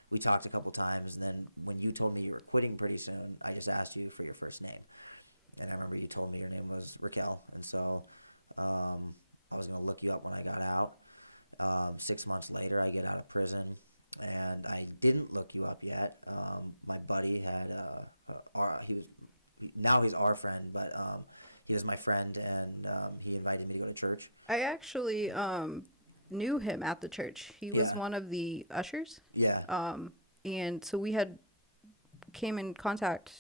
we talked a couple times, and then when you told me you were quitting pretty soon, I just asked you for your first name. And I remember you told me your name was Raquel, and so I was going to look you up when I got out. 6 months later, I get out of prison, and I didn't look you up yet. My buddy had now he's our friend, but he was my friend, and he invited me to go to church. I actually knew him at the church. He was one of the ushers. Yeah. And so we had came in contact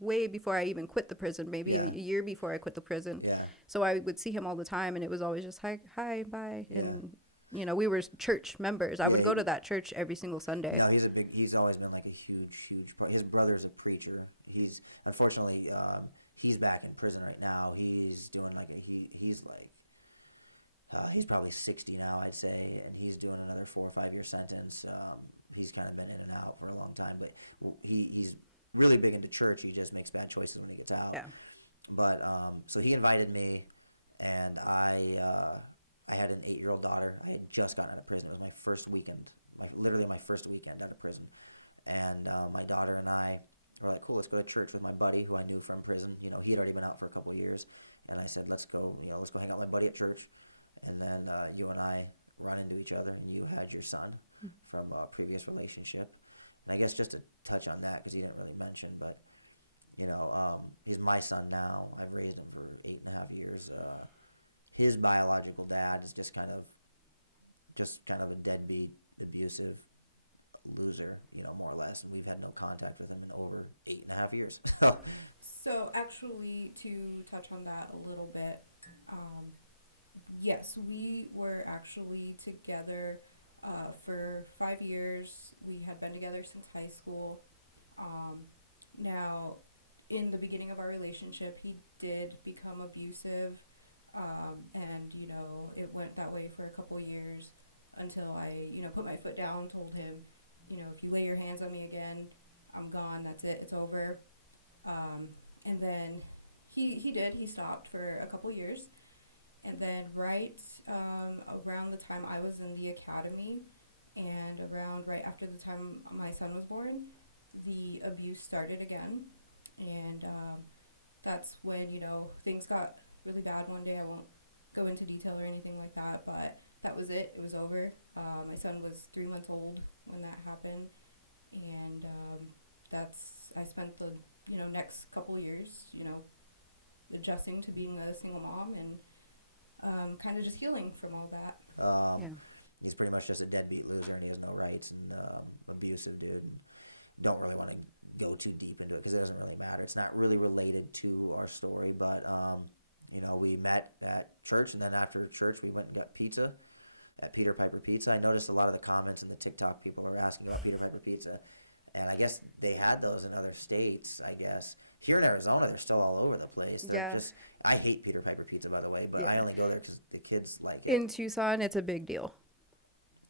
way before I even quit the prison, maybe a year before I quit the prison. Yeah. So I would see him all the time, and it was always just hi, bye. Yeah. And, we were church members. I would go to that church every single Sunday. No, he's always been like a huge part. His brother's a preacher. He's unfortunately he's back in prison right now. He's doing like he's probably 60 now, I'd say, and he's doing another 4 or 5 year sentence. He's kind of been in and out for a long time, but he's really big into church. He just makes bad choices when he gets out. Yeah. But so he invited me, and I had an 8-year-old daughter. I had just gotten out of prison. It was my first weekend, literally my first weekend out of prison. And my daughter and I were like, cool, let's go to church with my buddy who I knew from prison. He had already been out for a couple of years. And I said, let's go hang out with my buddy at church. And then you and I run into each other, and you had your son from a previous relationship. And I guess just to touch on that, because he didn't really mention, but, he's my son now. I've raised him for 8.5 years. His biological dad is just kind of a deadbeat, abusive loser, more or less, and we've had no contact with him in over 8.5 years. So actually, to touch on that a little bit, yes, we were actually together for 5 years. We had been together since high school. Um, Now, in the beginning of our relationship, he did become abusive, and it went that way for a couple years until I put my foot down, told him, if you lay your hands on me again, I'm gone. That's it. It's over. And then he stopped for a couple years, and then around the time I was in the academy, and around right after the time my son was born, the abuse started again, and that's when things got really bad one day. I won't go into detail or anything like that, but that was it. It was over. My son was 3 months old when that happened, and I spent the next couple years adjusting to being a single mom, and kind of just healing from all that. um, Yeah. he's pretty much just a deadbeat loser, and he has no rights, and abusive dude. And don't really want to go too deep into it because it doesn't really matter. It's not really related to our story, but we met at church, and then after church we went and got pizza at Peter Piper Pizza. I noticed a lot of the comments in the TikTok people are asking about Peter Piper Pizza, and I guess they had those in other states. I guess here in Arizona they're still all over the place. They're Yeah. just I hate Peter Piper Pizza, by the way, but I Yeah. only go there because the kids like it. In Tucson, it's a big deal.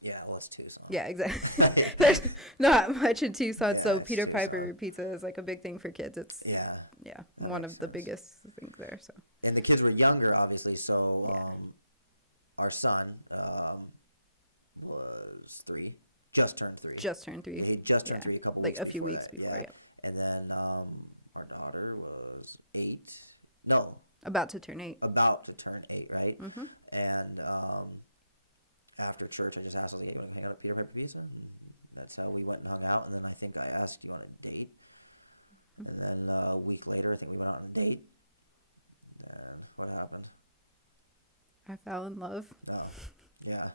Yeah, well, it's Tucson. Yeah, exactly. There's not much in Tucson, Yeah, so it's Peter Piper Tucson. Pizza is like a big thing for kids. It's Yeah, that one makes of the sense. biggest things there. So And the kids were younger, obviously. So our son was 3, just turned 3. just turned 3. He just turned Yeah. 3 a couple Like weeks a few before weeks that. before, Yeah. yeah. And then our daughter was 8. No, About to turn 8. about to turn 8, right? Mhm. And after church, I just asked, I was like, hey, you want to hang out at Peter Piper Pizza? And that's how we went and hung out. And then I think I asked, do you want a date? And then a week later, I think we went out on a date. Then what happened? I fell in love. No. Yeah.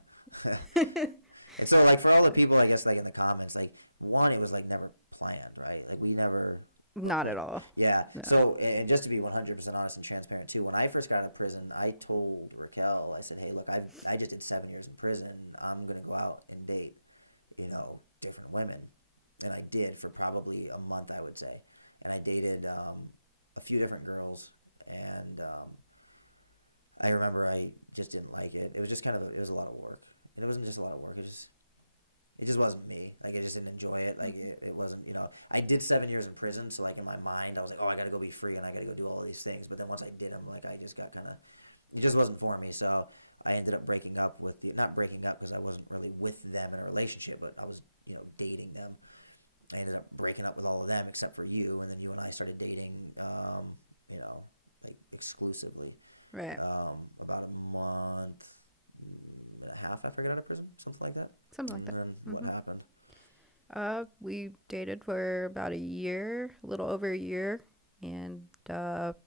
And so, like, for all the people, I guess, like, in the comments, like, one, it was, like, never planned, right? Like, we never... Not like, at all. Yeah. No. So, and just to be 100% honest and transparent, too, when I first got out of prison, I told Raquel, I said, hey, look, I just did 7 years in prison. I'm going to go out and date, different women. And I did for probably a month, I would say. And I dated a few different girls, and I remember I just didn't like it. It was just it was a lot of work. And it wasn't just a lot of work. It just wasn't me. Like, I just didn't enjoy it. Like, it wasn't, I did 7 years in prison. So, like, in my mind, I was like, oh, I got to go be free and I got to go do all of these things. But then once I did them, like, I just got it just wasn't for me. So I ended up breaking up not breaking up because I wasn't really with them in a relationship, but I was, dating them. I ended up breaking up with all of them except for you. And then you and I started dating, like, exclusively. Right. About a month and a half after I got out of prison, something like that. Something like And that. then what happened? We dated for about a year, a little over a year, and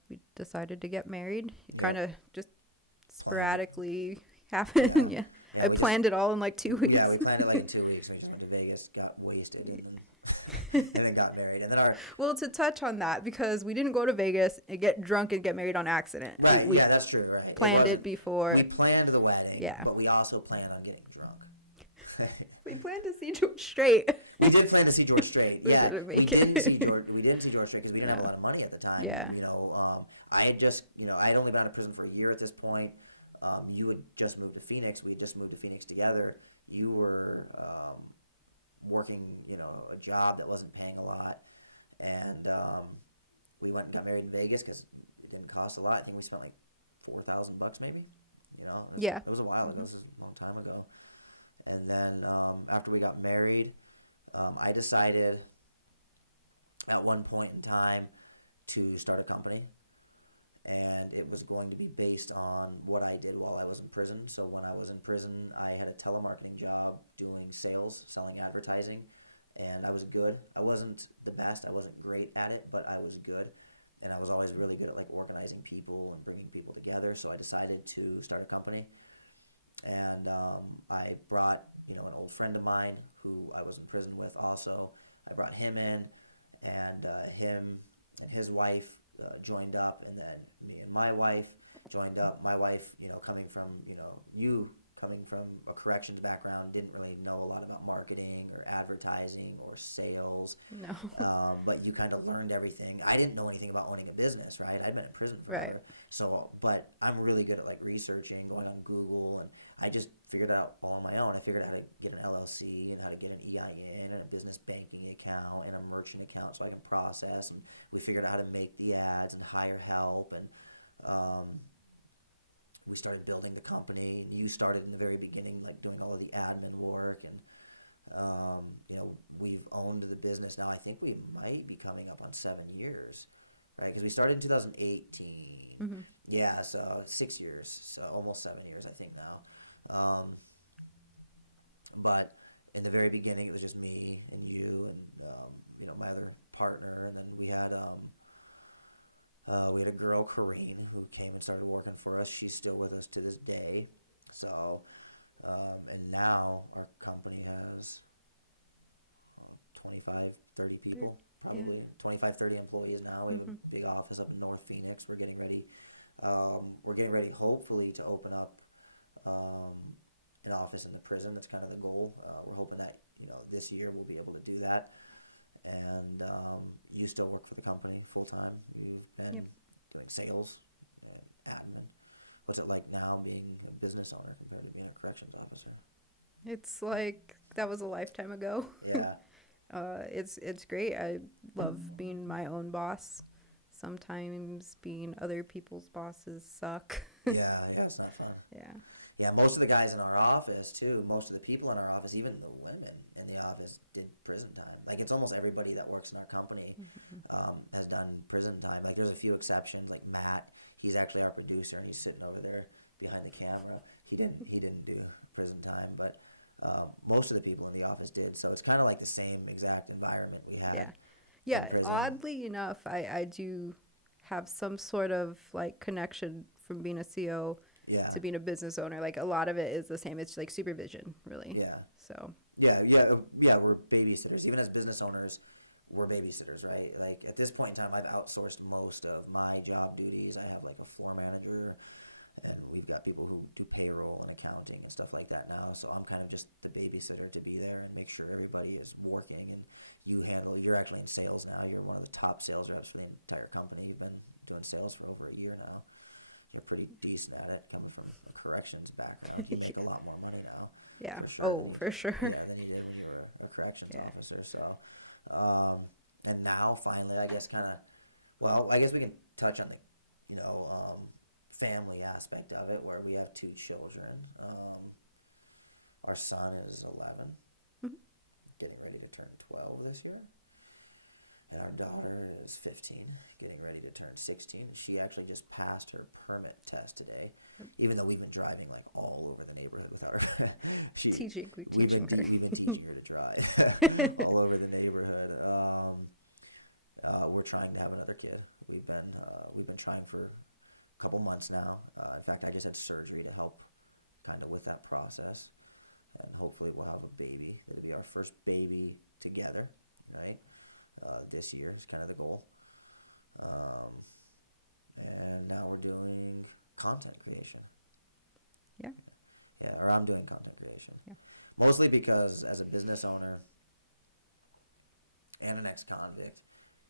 we decided to get married. It Yep. kind of just Planned it. sporadically happened. Yeah. Yeah. I planned it all in like 2 weeks. Yeah, we planned it like in 2 weeks. We just went to Vegas, got wasted, and then and then got married. And then Well, to touch on that, because we didn't go to Vegas and get drunk and get married on accident. right, We yeah, that's true. Right, planned wasn't. it before. We planned the wedding, Yeah. but we also planned on getting drunk. We planned to see George straight. We did plan to see George Strait. We Yeah, didn't make we it. didn't see George. We didn't see George Strait because we didn't have a lot of money at the time. Yeah. I had just, I had only been out of prison for a year at this point. You had just moved to Phoenix. We had just moved to Phoenix together. You were working, a job that wasn't paying a lot, and we went and got married in Vegas because it didn't cost a lot. I think we spent like $4,000 maybe. Yeah. It was a while ago. This is a long time ago. And then after we got married, I decided at one point in time to start a company. And it was going to be based on what I did while I was in prison. So when I was in prison, I had a telemarketing job doing sales, selling advertising. And I was good. I wasn't the best. I wasn't great at it, but I was good. And I was always really good at, like, organizing people and bringing people together. So I decided to start a company. And I brought, an old friend of mine who I was in prison with also. I brought him in, and him and his wife joined up, and then me and my wife joined up. My wife, coming from, coming from a corrections background, didn't really know a lot about marketing or advertising or sales. No. But you kind of learned everything. I didn't know anything about owning a business, right? I'd been in prison forever. Right. So, but I'm really good at like researching, going on Google, and I just figured it out all on my own. I figured out how to get an LLC and how to get an EIN and a business banking account and a merchant account so I can process. And we figured out how to make the ads and hire help. And um, we started building the company. And you started in the very beginning, like doing all of the admin work. And we've owned the business now. I think we might be coming up on 7 years, right? Because we started in 2018. Mm-hmm. Yeah, so 6 years, so almost 7 years, I think now. Um, but in the very beginning, it was just me and you and my other partner, and then we had a girl, Corrine, who came and started working for us. She's still with us to this day. So, and now our company has 25, 30 people, probably. Yeah. 25, 30 employees now. We have a big office up in North Phoenix. We're getting ready hopefully to open up an office in the prison. That's kind of the goal. We're hoping that, this year we'll be able to do that. And you still work for the company full time. You've been Yep. doing sales and admin. What's it like now being a business owner compared to being a corrections officer? It's like that was a lifetime ago. Yeah. It's great. I love being my own boss. Sometimes being other people's bosses suck. Yeah, it's not fun. Yeah. Yeah, most of the guys in our office too, most of the people in our office, even the women in the office did prison time. Like it's almost everybody that works in our company has done prison time. Like there's a few exceptions, like Matt, he's actually our producer and he's sitting over there behind the camera. He didn't do prison time, but most of the people in the office did. So it's kind of like the same exact environment we had in Yeah, prison. oddly enough, I do have some sort of like connection from being a CO Yeah. to being a business owner. Like a lot of it is the same. It's like supervision, really. Yeah. So Yeah, we're babysitters. Even as business owners, we're babysitters, right? Like at this point in time, I've outsourced most of my job duties. I have like a floor manager, and we've got people who do payroll and accounting and stuff like that now. So I'm kind of just the babysitter to be there and make sure everybody is working. And you're actually in sales now. You're one of the top sales reps for the entire company. You've been doing sales for over a year now. You're pretty decent at it, coming from a corrections background. You make a lot more money now, yeah, for sure. for sure. Yeah, than you did when you were a corrections Yeah. officer. So, and now finally, I guess I guess we can touch on the, family aspect of it, where we have two children. Our son is 11, Mhm. getting ready to turn 12 this year. And our daughter is 15, getting ready to turn 16. And she actually just passed her permit test today, even though we've been driving like all over the neighborhood without her. We've been teaching her to drive all over the neighborhood. We're trying to have another kid. We've been trying for a couple months now. In fact, I just had surgery to help kind of with that process, and hopefully we'll have a baby. It'll be our first baby together, right? This year is kind of the goal. And now we're doing content creation. Yeah. Yeah, or I'm doing content creation. Yeah. Mostly because as a business owner and an ex-convict,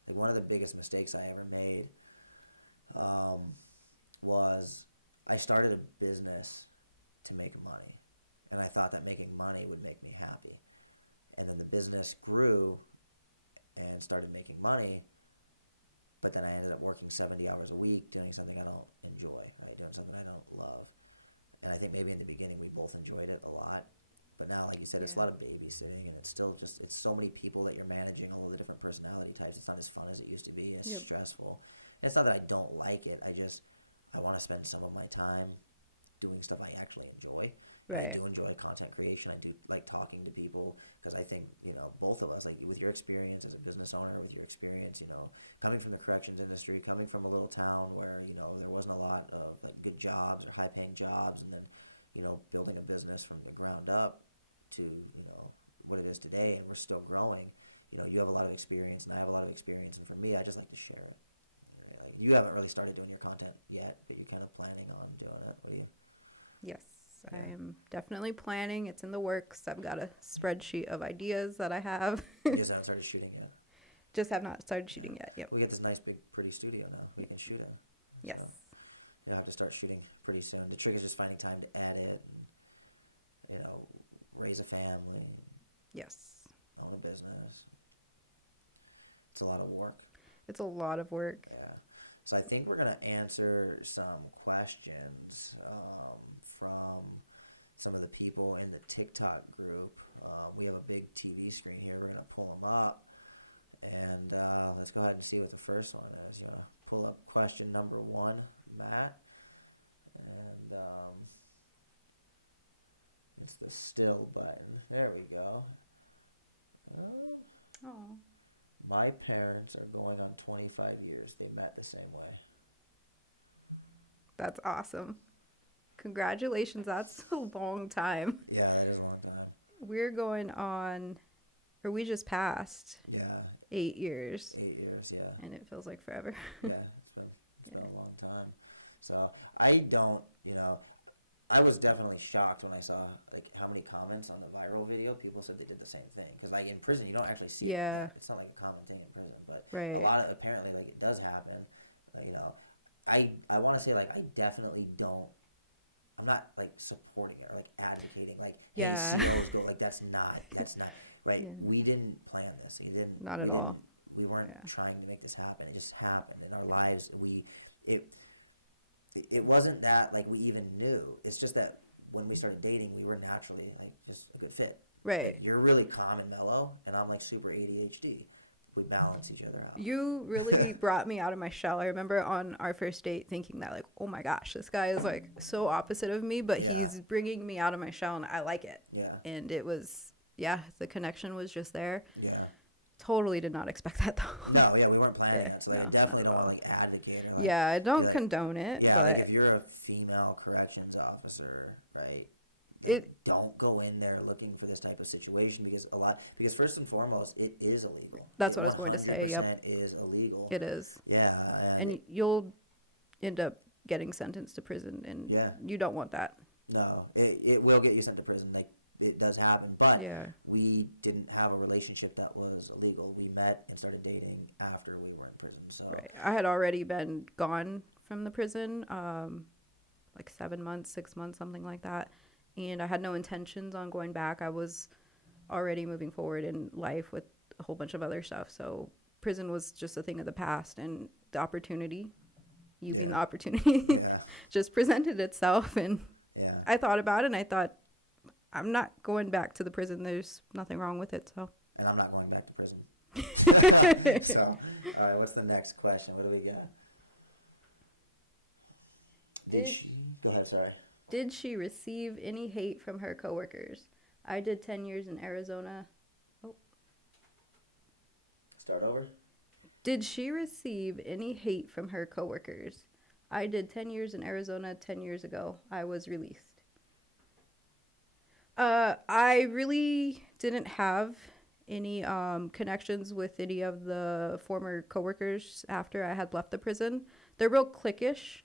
like one of the biggest mistakes I ever made was I started a business to make money. And I thought that making money would make me happy. And then the business grew and started making money, but then I ended up working 70 hours a week doing something I don't enjoy, right? Doing something I don't love. And I think maybe in the beginning we both enjoyed it a lot, but now, like you said, it's a lot of babysitting, and it's still just, it's so many people that you're managing, all of the different personality types. It's not as fun as it used to be, and it's Yep. stressful. And it's not that I don't like it, I want to spend some of my time doing stuff I actually enjoy. And I Right. do enjoy content creation. I do like talking to people, because I think, both of us, like with your experience as a business owner, with your experience, coming from the corrections industry, coming from a little town where, there wasn't a lot of like good jobs or high paying jobs, and then building a business from the ground up to, what it is today, and we're still growing. You have a lot of experience and I have a lot of experience, and for me, I just like to share it. Right? Like, you haven't really started doing your content yet, but you're kind of planning on doing it. What do you? Yes, Yeah. I am definitely planning. It's in the works. I've got a spreadsheet of ideas that I have. You just haven't started shooting yet. Just have not started shooting yet. Yep. We get this nice, big, pretty studio now. We can shoot it. Yes. So you'll have to start shooting pretty soon. The trick is just finding time to edit and, raise a family, Yes. own a business. It's a lot of work. It's a lot of work. Yeah. So I think we're going to answer some questions from some of the people in the TikTok group. We have a big TV screen here. We're going to pull them up. And let's go ahead and see what the first one is. You want to pull up question number 1, Matt? And it's the still button. There we go. Oh. My parents are going on 25 years. They met the same way. That's awesome. Congratulations. That's a long time. Yeah, that is a long time. We're going on, or we just passed Yeah. 8 years. 8 years, yeah. And it feels like forever. Yeah, it's been a long time. So I don't, I was definitely shocked when I saw like how many comments on the viral video. People said they did the same thing, because like in prison you don't actually see it. Yeah. It's not like a common thing in prison, but Right. a lot of, apparently, like, it does happen. I want to say, like, I definitely don't. I'm not like supporting it or like advocating like, hey, Yeah. COs go, like, that's not right. Yeah. We didn't plan this. Not at all. We weren't Yeah. trying to make this happen. It just happened in our lives. It wasn't that like we even knew. It's just that when we started dating, we were naturally like just a good fit. Right. Like, you're really calm and mellow, and I'm like super ADHD. We balance each other out. You really brought me out of my shell. I remember on our first date thinking that, like, oh my gosh, this guy is like so opposite of me, but Yeah. he's bringing me out of my shell and I like it. Yeah. And it was, the connection was just there. Yeah. Totally did not expect that though. No, yeah, we weren't planning Yeah, it. So like, I no, definitely don't want to like advocate or like. Yeah, I don't be like, condone it. Yeah, like but if you're a female corrections officer, right? Like, don't go in there looking for this type of situation, because first and foremost, it is illegal. That's it what I was going to say, 100% is illegal. It is. Yeah, And you'll end up getting sentenced to prison, and Yeah. you don't want that. no, it will get you sent to prison. Like, it does happen, but Yeah. we didn't have a relationship that was illegal. We met and started dating after we were in prison. So Right. I had already been gone from the prison, like 7 months, 6 months, something like that. And I had no intentions on going back. I was already moving forward in life with a whole bunch of other stuff. So prison was just a thing of the past, and the opportunity, using the Yeah. opportunity, yeah, just presented itself. And yeah. I thought about it, and I thought, I'm not going back to the prison. There's nothing wrong with it. So And I'm not going back to prison. So, all right, what's the next question? What do we got? Did she? Go ahead, sorry. did she receive any hate from her coworkers? I did 10 years in Arizona. Start over? Did she receive any hate from her coworkers? I did 10 years in Arizona 10 years ago. I was released. I really didn't have any connections with any of the former coworkers after I had left the prison. They're real cliquish.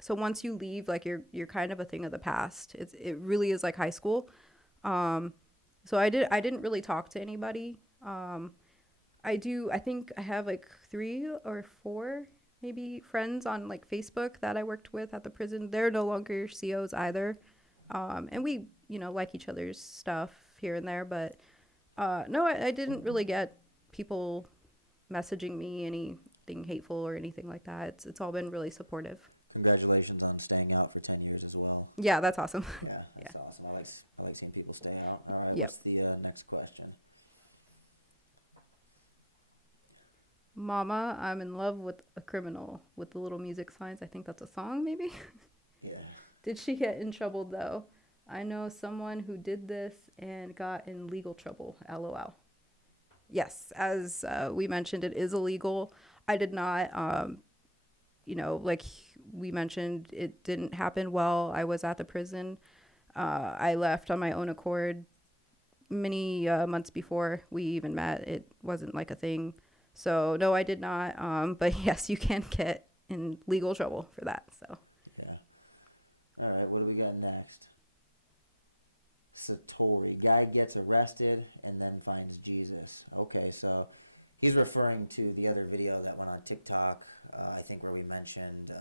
So once you leave, like, you're kind of a thing of the past. It really is like high school. So I didn't really talk to anybody. I think I have like 3 or 4 maybe friends on like Facebook that I worked with at the prison. They're no longer COs either. And we, like each other's stuff here and there, but no, I didn't really get people messaging me anything hateful or anything like that. It's all been really supportive. Congratulations on staying out for 10 years as well. Yeah, that's awesome. Yeah, that's awesome. I like seeing people stay out. All right, Yep. what's the next question? Mama, I'm in love with a criminal, with the little music signs. I think that's a song, maybe. Yeah. Did she get in trouble, though? I know someone who did this and got in legal trouble. LOL. Yes, as we mentioned, it is illegal. I did not like we mentioned, it didn't happen while I was at the prison. I left on my own accord many months before we even met. It wasn't like a thing. So no, I did not. But yes, you can get in legal trouble for that. So Yeah. All right, what do we got next? Satori. Guy gets arrested and then finds Jesus. Okay, so he's referring to the other video that went on TikTok, I think, where we mentioned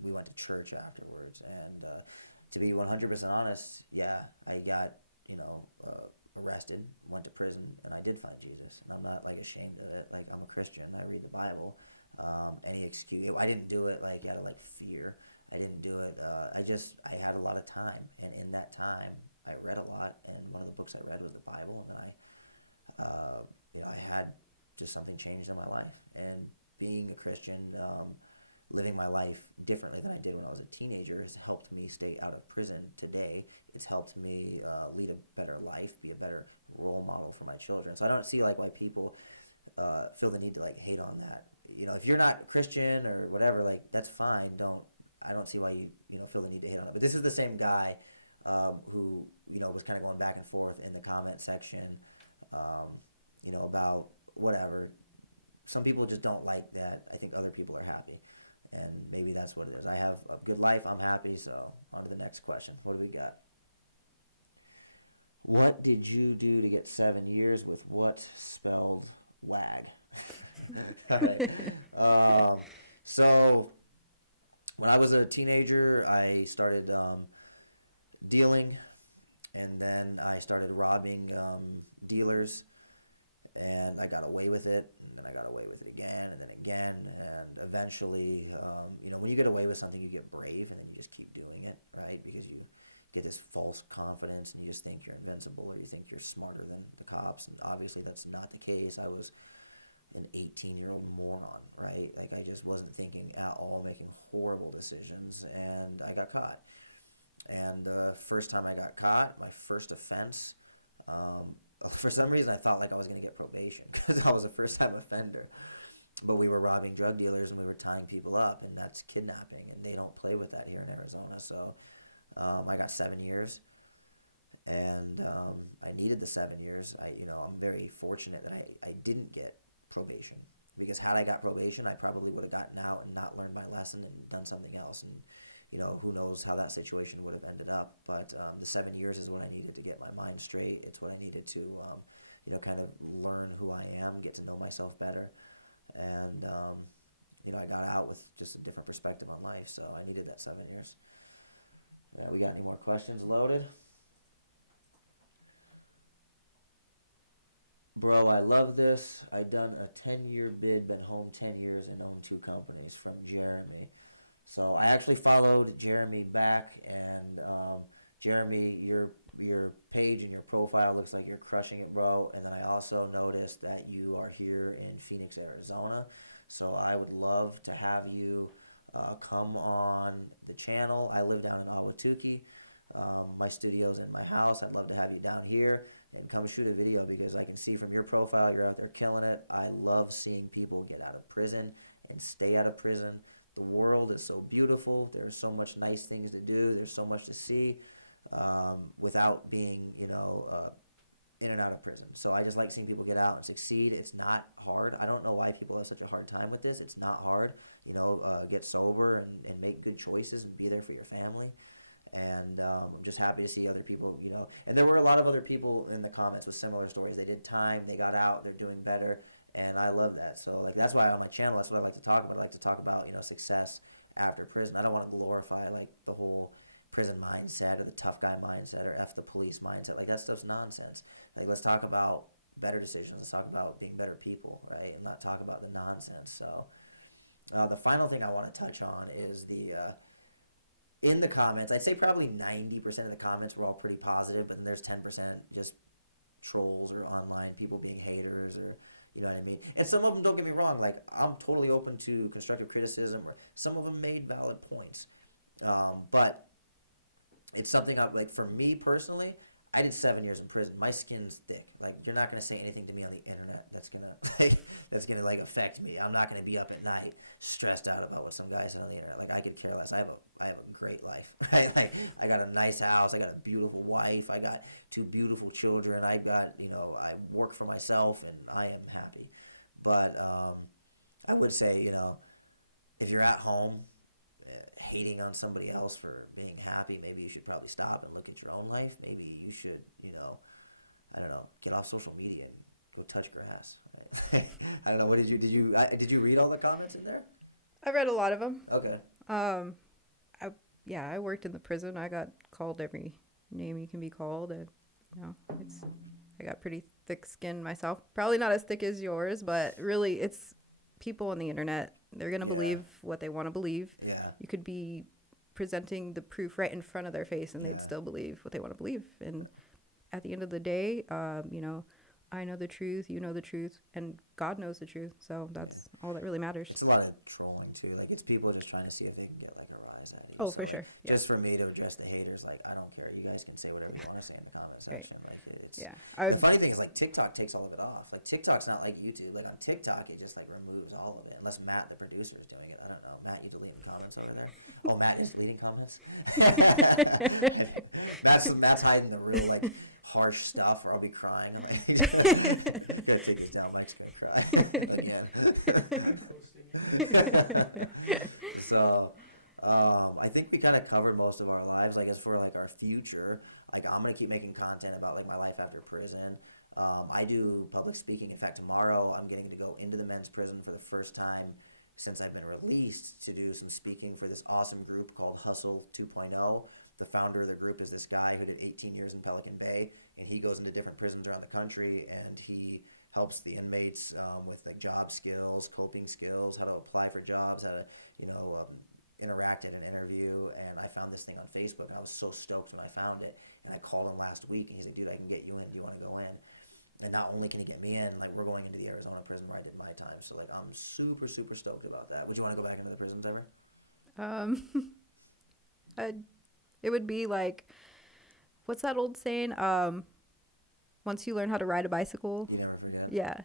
we went to church afterwards. And to be 100% honest, yeah, I got, arrested, went to prison, and I did find Jesus. And I'm not, like, ashamed of it. Like, I'm a Christian. I read the Bible. Any excuse. I didn't do it, like, out of, like, fear. I didn't do it. I had a lot of time. And in that time, I read a lot. And one of the books I read was the Bible. And then I had just something changed in my life. And being a Christian, living my life differently than I did when I was a teenager has helped me stay out of prison today. It's helped me lead a better life, be a better role model for my children. So I don't see like why people feel the need to like hate on that. If you're not Christian or whatever, like that's fine. I don't see why you feel the need to hate on it. But this is the same guy who was kind of going back and forth in the comment section, about whatever. Some people just don't like that. I think other people are happy. And maybe that's what it is. I have a good life. I'm happy. So on to the next question. What do we got? What did you do to get 7 years with what spelled wag? All right. So when I was a teenager, I started dealing, and then I started robbing dealers. And I got away with it, and then I got away with it again, and then again, and eventually, when you get away with something, you get brave, and then you just keep doing it, right? Because you get this false confidence, and you just think you're invincible, or you think you're smarter than the cops, and obviously that's not the case. I was an 18-year-old moron, right? Like I just wasn't thinking at all, making horrible decisions, and I got caught. And the first time I got caught, my first offense, for some reason I thought like I was going to get probation because I was a first-time offender. But we were robbing drug dealers and we were tying people up, and that's kidnapping, and they don't play with that here in Arizona. So I got 7 years, and I needed the 7 years. I'm very fortunate that I didn't get probation, because had I got probation, I probably would have gotten out and not learned my lesson and done something else. And who knows how that situation would have ended up. But the 7 years is what I needed to get my mind straight. It's what I needed to, kind of learn who I am, get to know myself better. And, I got out with just a different perspective on life. So I needed that 7 years. We got any more questions loaded? Bro, I love this. I done a 10-year bid, been home 10 years, and own 2 companies, from Jeremy. So I actually followed Jeremy back, and Jeremy, your page and your profile looks like you're crushing it, bro. And then I also noticed that you are here in Phoenix, Arizona. So I would love to have you come on the channel. I live down in Ahwatukee. My studio's in my house. I'd love to have you down here and come shoot a video, because I can see from your profile you're out there killing it. I love seeing people get out of prison and stay out of prison. The world is so beautiful. There's so much nice things to do. There's so much to see without being, in and out of prison. So I just like seeing people get out and succeed. It's not hard. I don't know why people have such a hard time with this. It's not hard. Get sober and make good choices and be there for your family. And I'm just happy to see other people, and there were a lot of other people in the comments with similar stories. They did time, they got out, they're doing better, and I love that. So like that's why on my channel, that's what I like to talk about. I like to talk about success after prison. I don't want to glorify like the whole prison mindset or the tough guy mindset or F the police mindset. Like that stuff's nonsense. Like let's talk about better decisions. Let's talk about being better people, right? And not talk about the nonsense. So the final thing I want to touch on is the in the comments, I'd say probably 90% of the comments were all pretty positive, but then there's 10% just trolls or online people being haters, or you know what I mean? And some of them, don't get me wrong, like I'm totally open to constructive criticism, or some of them made valid points. But it's something like for me personally, I did 7 years in prison. My skin's thick. Like, you're not gonna say anything to me on the internet that's gonna like affect me. I'm not gonna be up at night stressed out about what some guy said on the internet. Like, I could care less. I have a great life, right? Like, I got a nice house. I got a beautiful wife. I got 2 beautiful children. I got, I work for myself, and I am happy. But I would say, if you're at home hating on somebody else for being happy, maybe you should probably stop and look at your own life. Maybe you should, I don't know, get off social media and go touch grass. Right? I don't know. What did you read all the comments in there? I read a lot of them. Okay. I worked in the prison. I got called every name you can be called, and I got pretty thick skin myself. Probably not as thick as yours, but really, it's people on the internet. They're gonna believe what they want to believe. Yeah. You could be presenting the proof right in front of their face, and they'd still believe what they want to believe. And at the end of the day, I know the truth, you know the truth, and God knows the truth. So that's all that really matters. It's a lot of trolling too. Like, it's people just trying to see if they can get like a rise out of you. Oh, so for sure. Just for me to address the haters, like, I don't care. You guys can say whatever you want to say in the comment section. Right. Like, it's the funny thing is, like, TikTok takes all of it off. Like, TikTok's not like YouTube. Like, on TikTok, it just like removes all of it, unless Matt, the producer, is doing it. I don't know. Matt, you deleting comments over there? Oh, Matt is deleting comments. Matt's hiding the real like harsh stuff, or I'll be crying. I'm like, gotta take this down. Mike's gonna cry again. So I think we kind of covered most of our lives. Like, as for like our future, like, I'm gonna keep making content about like my life after prison. I do public speaking. In fact, tomorrow I'm getting to go into the men's prison for the first time since I've been released to do some speaking for this awesome group called Hustle 2.0. The founder of the group is this guy who did 18 years in Pelican Bay, and he goes into different prisons around the country, and he helps the inmates with like job skills, coping skills, how to apply for jobs, how to, interact at an interview. And I found this thing on Facebook, and I was so stoked when I found it. And I called him last week, and he's like, dude, I can get you in. Do you want to go in? And not only can he get me in, like, we're going into the Arizona prison where I did my time. So, like, I'm super, super stoked about that. Would you want to go back into the prisons ever? It would be like, what's that old saying? Once you learn how to ride a bicycle, you never forget. Yeah.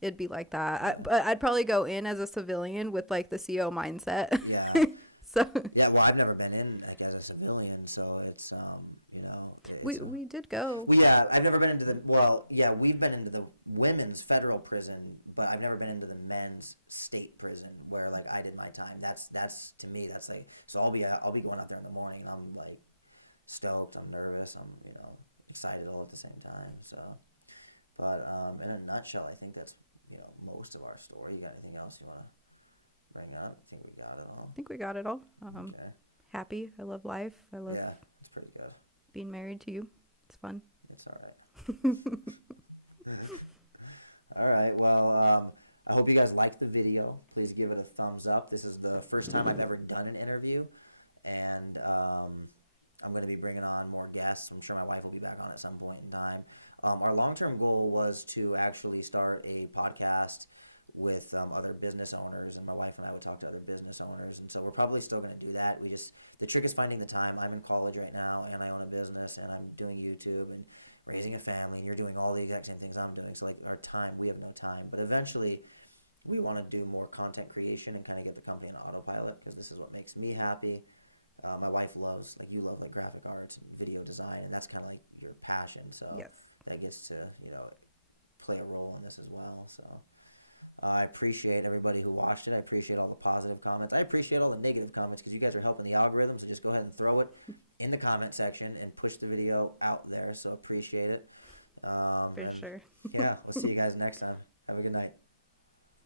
It'd be like that. I'd probably go in as a civilian with like the CO mindset. Yeah. So yeah, well, I've never been in like as a civilian, so it's we did go. I've never been into we've been into the women's federal prison, but I've never been into the men's state prison where like I did my time. That's to me, that's like, so I'll be going out there in the morning, and I'm like stoked, I'm nervous, I'm excited all at the same time. So, but in a nutshell, I think that's most of our story. You got anything else you want to bring up? I think we got it all. I think we got it all. Okay. Happy. I love life. Yeah, it's pretty good. Being married to you. It's fun. It's all right. All right. Well, I hope you guys liked the video. Please give it a thumbs up. This is the first time I've ever done an interview, and I'm going to be bringing on more guests. I'm sure my wife will be back on at some point in time. Our long-term goal was to actually start a podcast with other business owners, and my wife and I would talk to other business owners, and so we're probably still going to do that. The trick is finding the time. I'm in college right now, and I own a business, and I'm doing YouTube and raising a family, and you're doing all the exact same things I'm doing. So like our time, we have no time, but eventually we want to do more content creation and kind of get the company on autopilot, because this is what makes me happy. My wife loves, like you love, like graphic arts and video design, and that's kind of like your passion. So yes, that gets to, play a role in this as well. So I appreciate everybody who watched it. I appreciate all the positive comments. I appreciate all the negative comments, because you guys are helping the algorithm. So just go ahead and throw it in the comment section and push the video out there. So appreciate it. For sure. Yeah, we'll see you guys next time. Have a good night.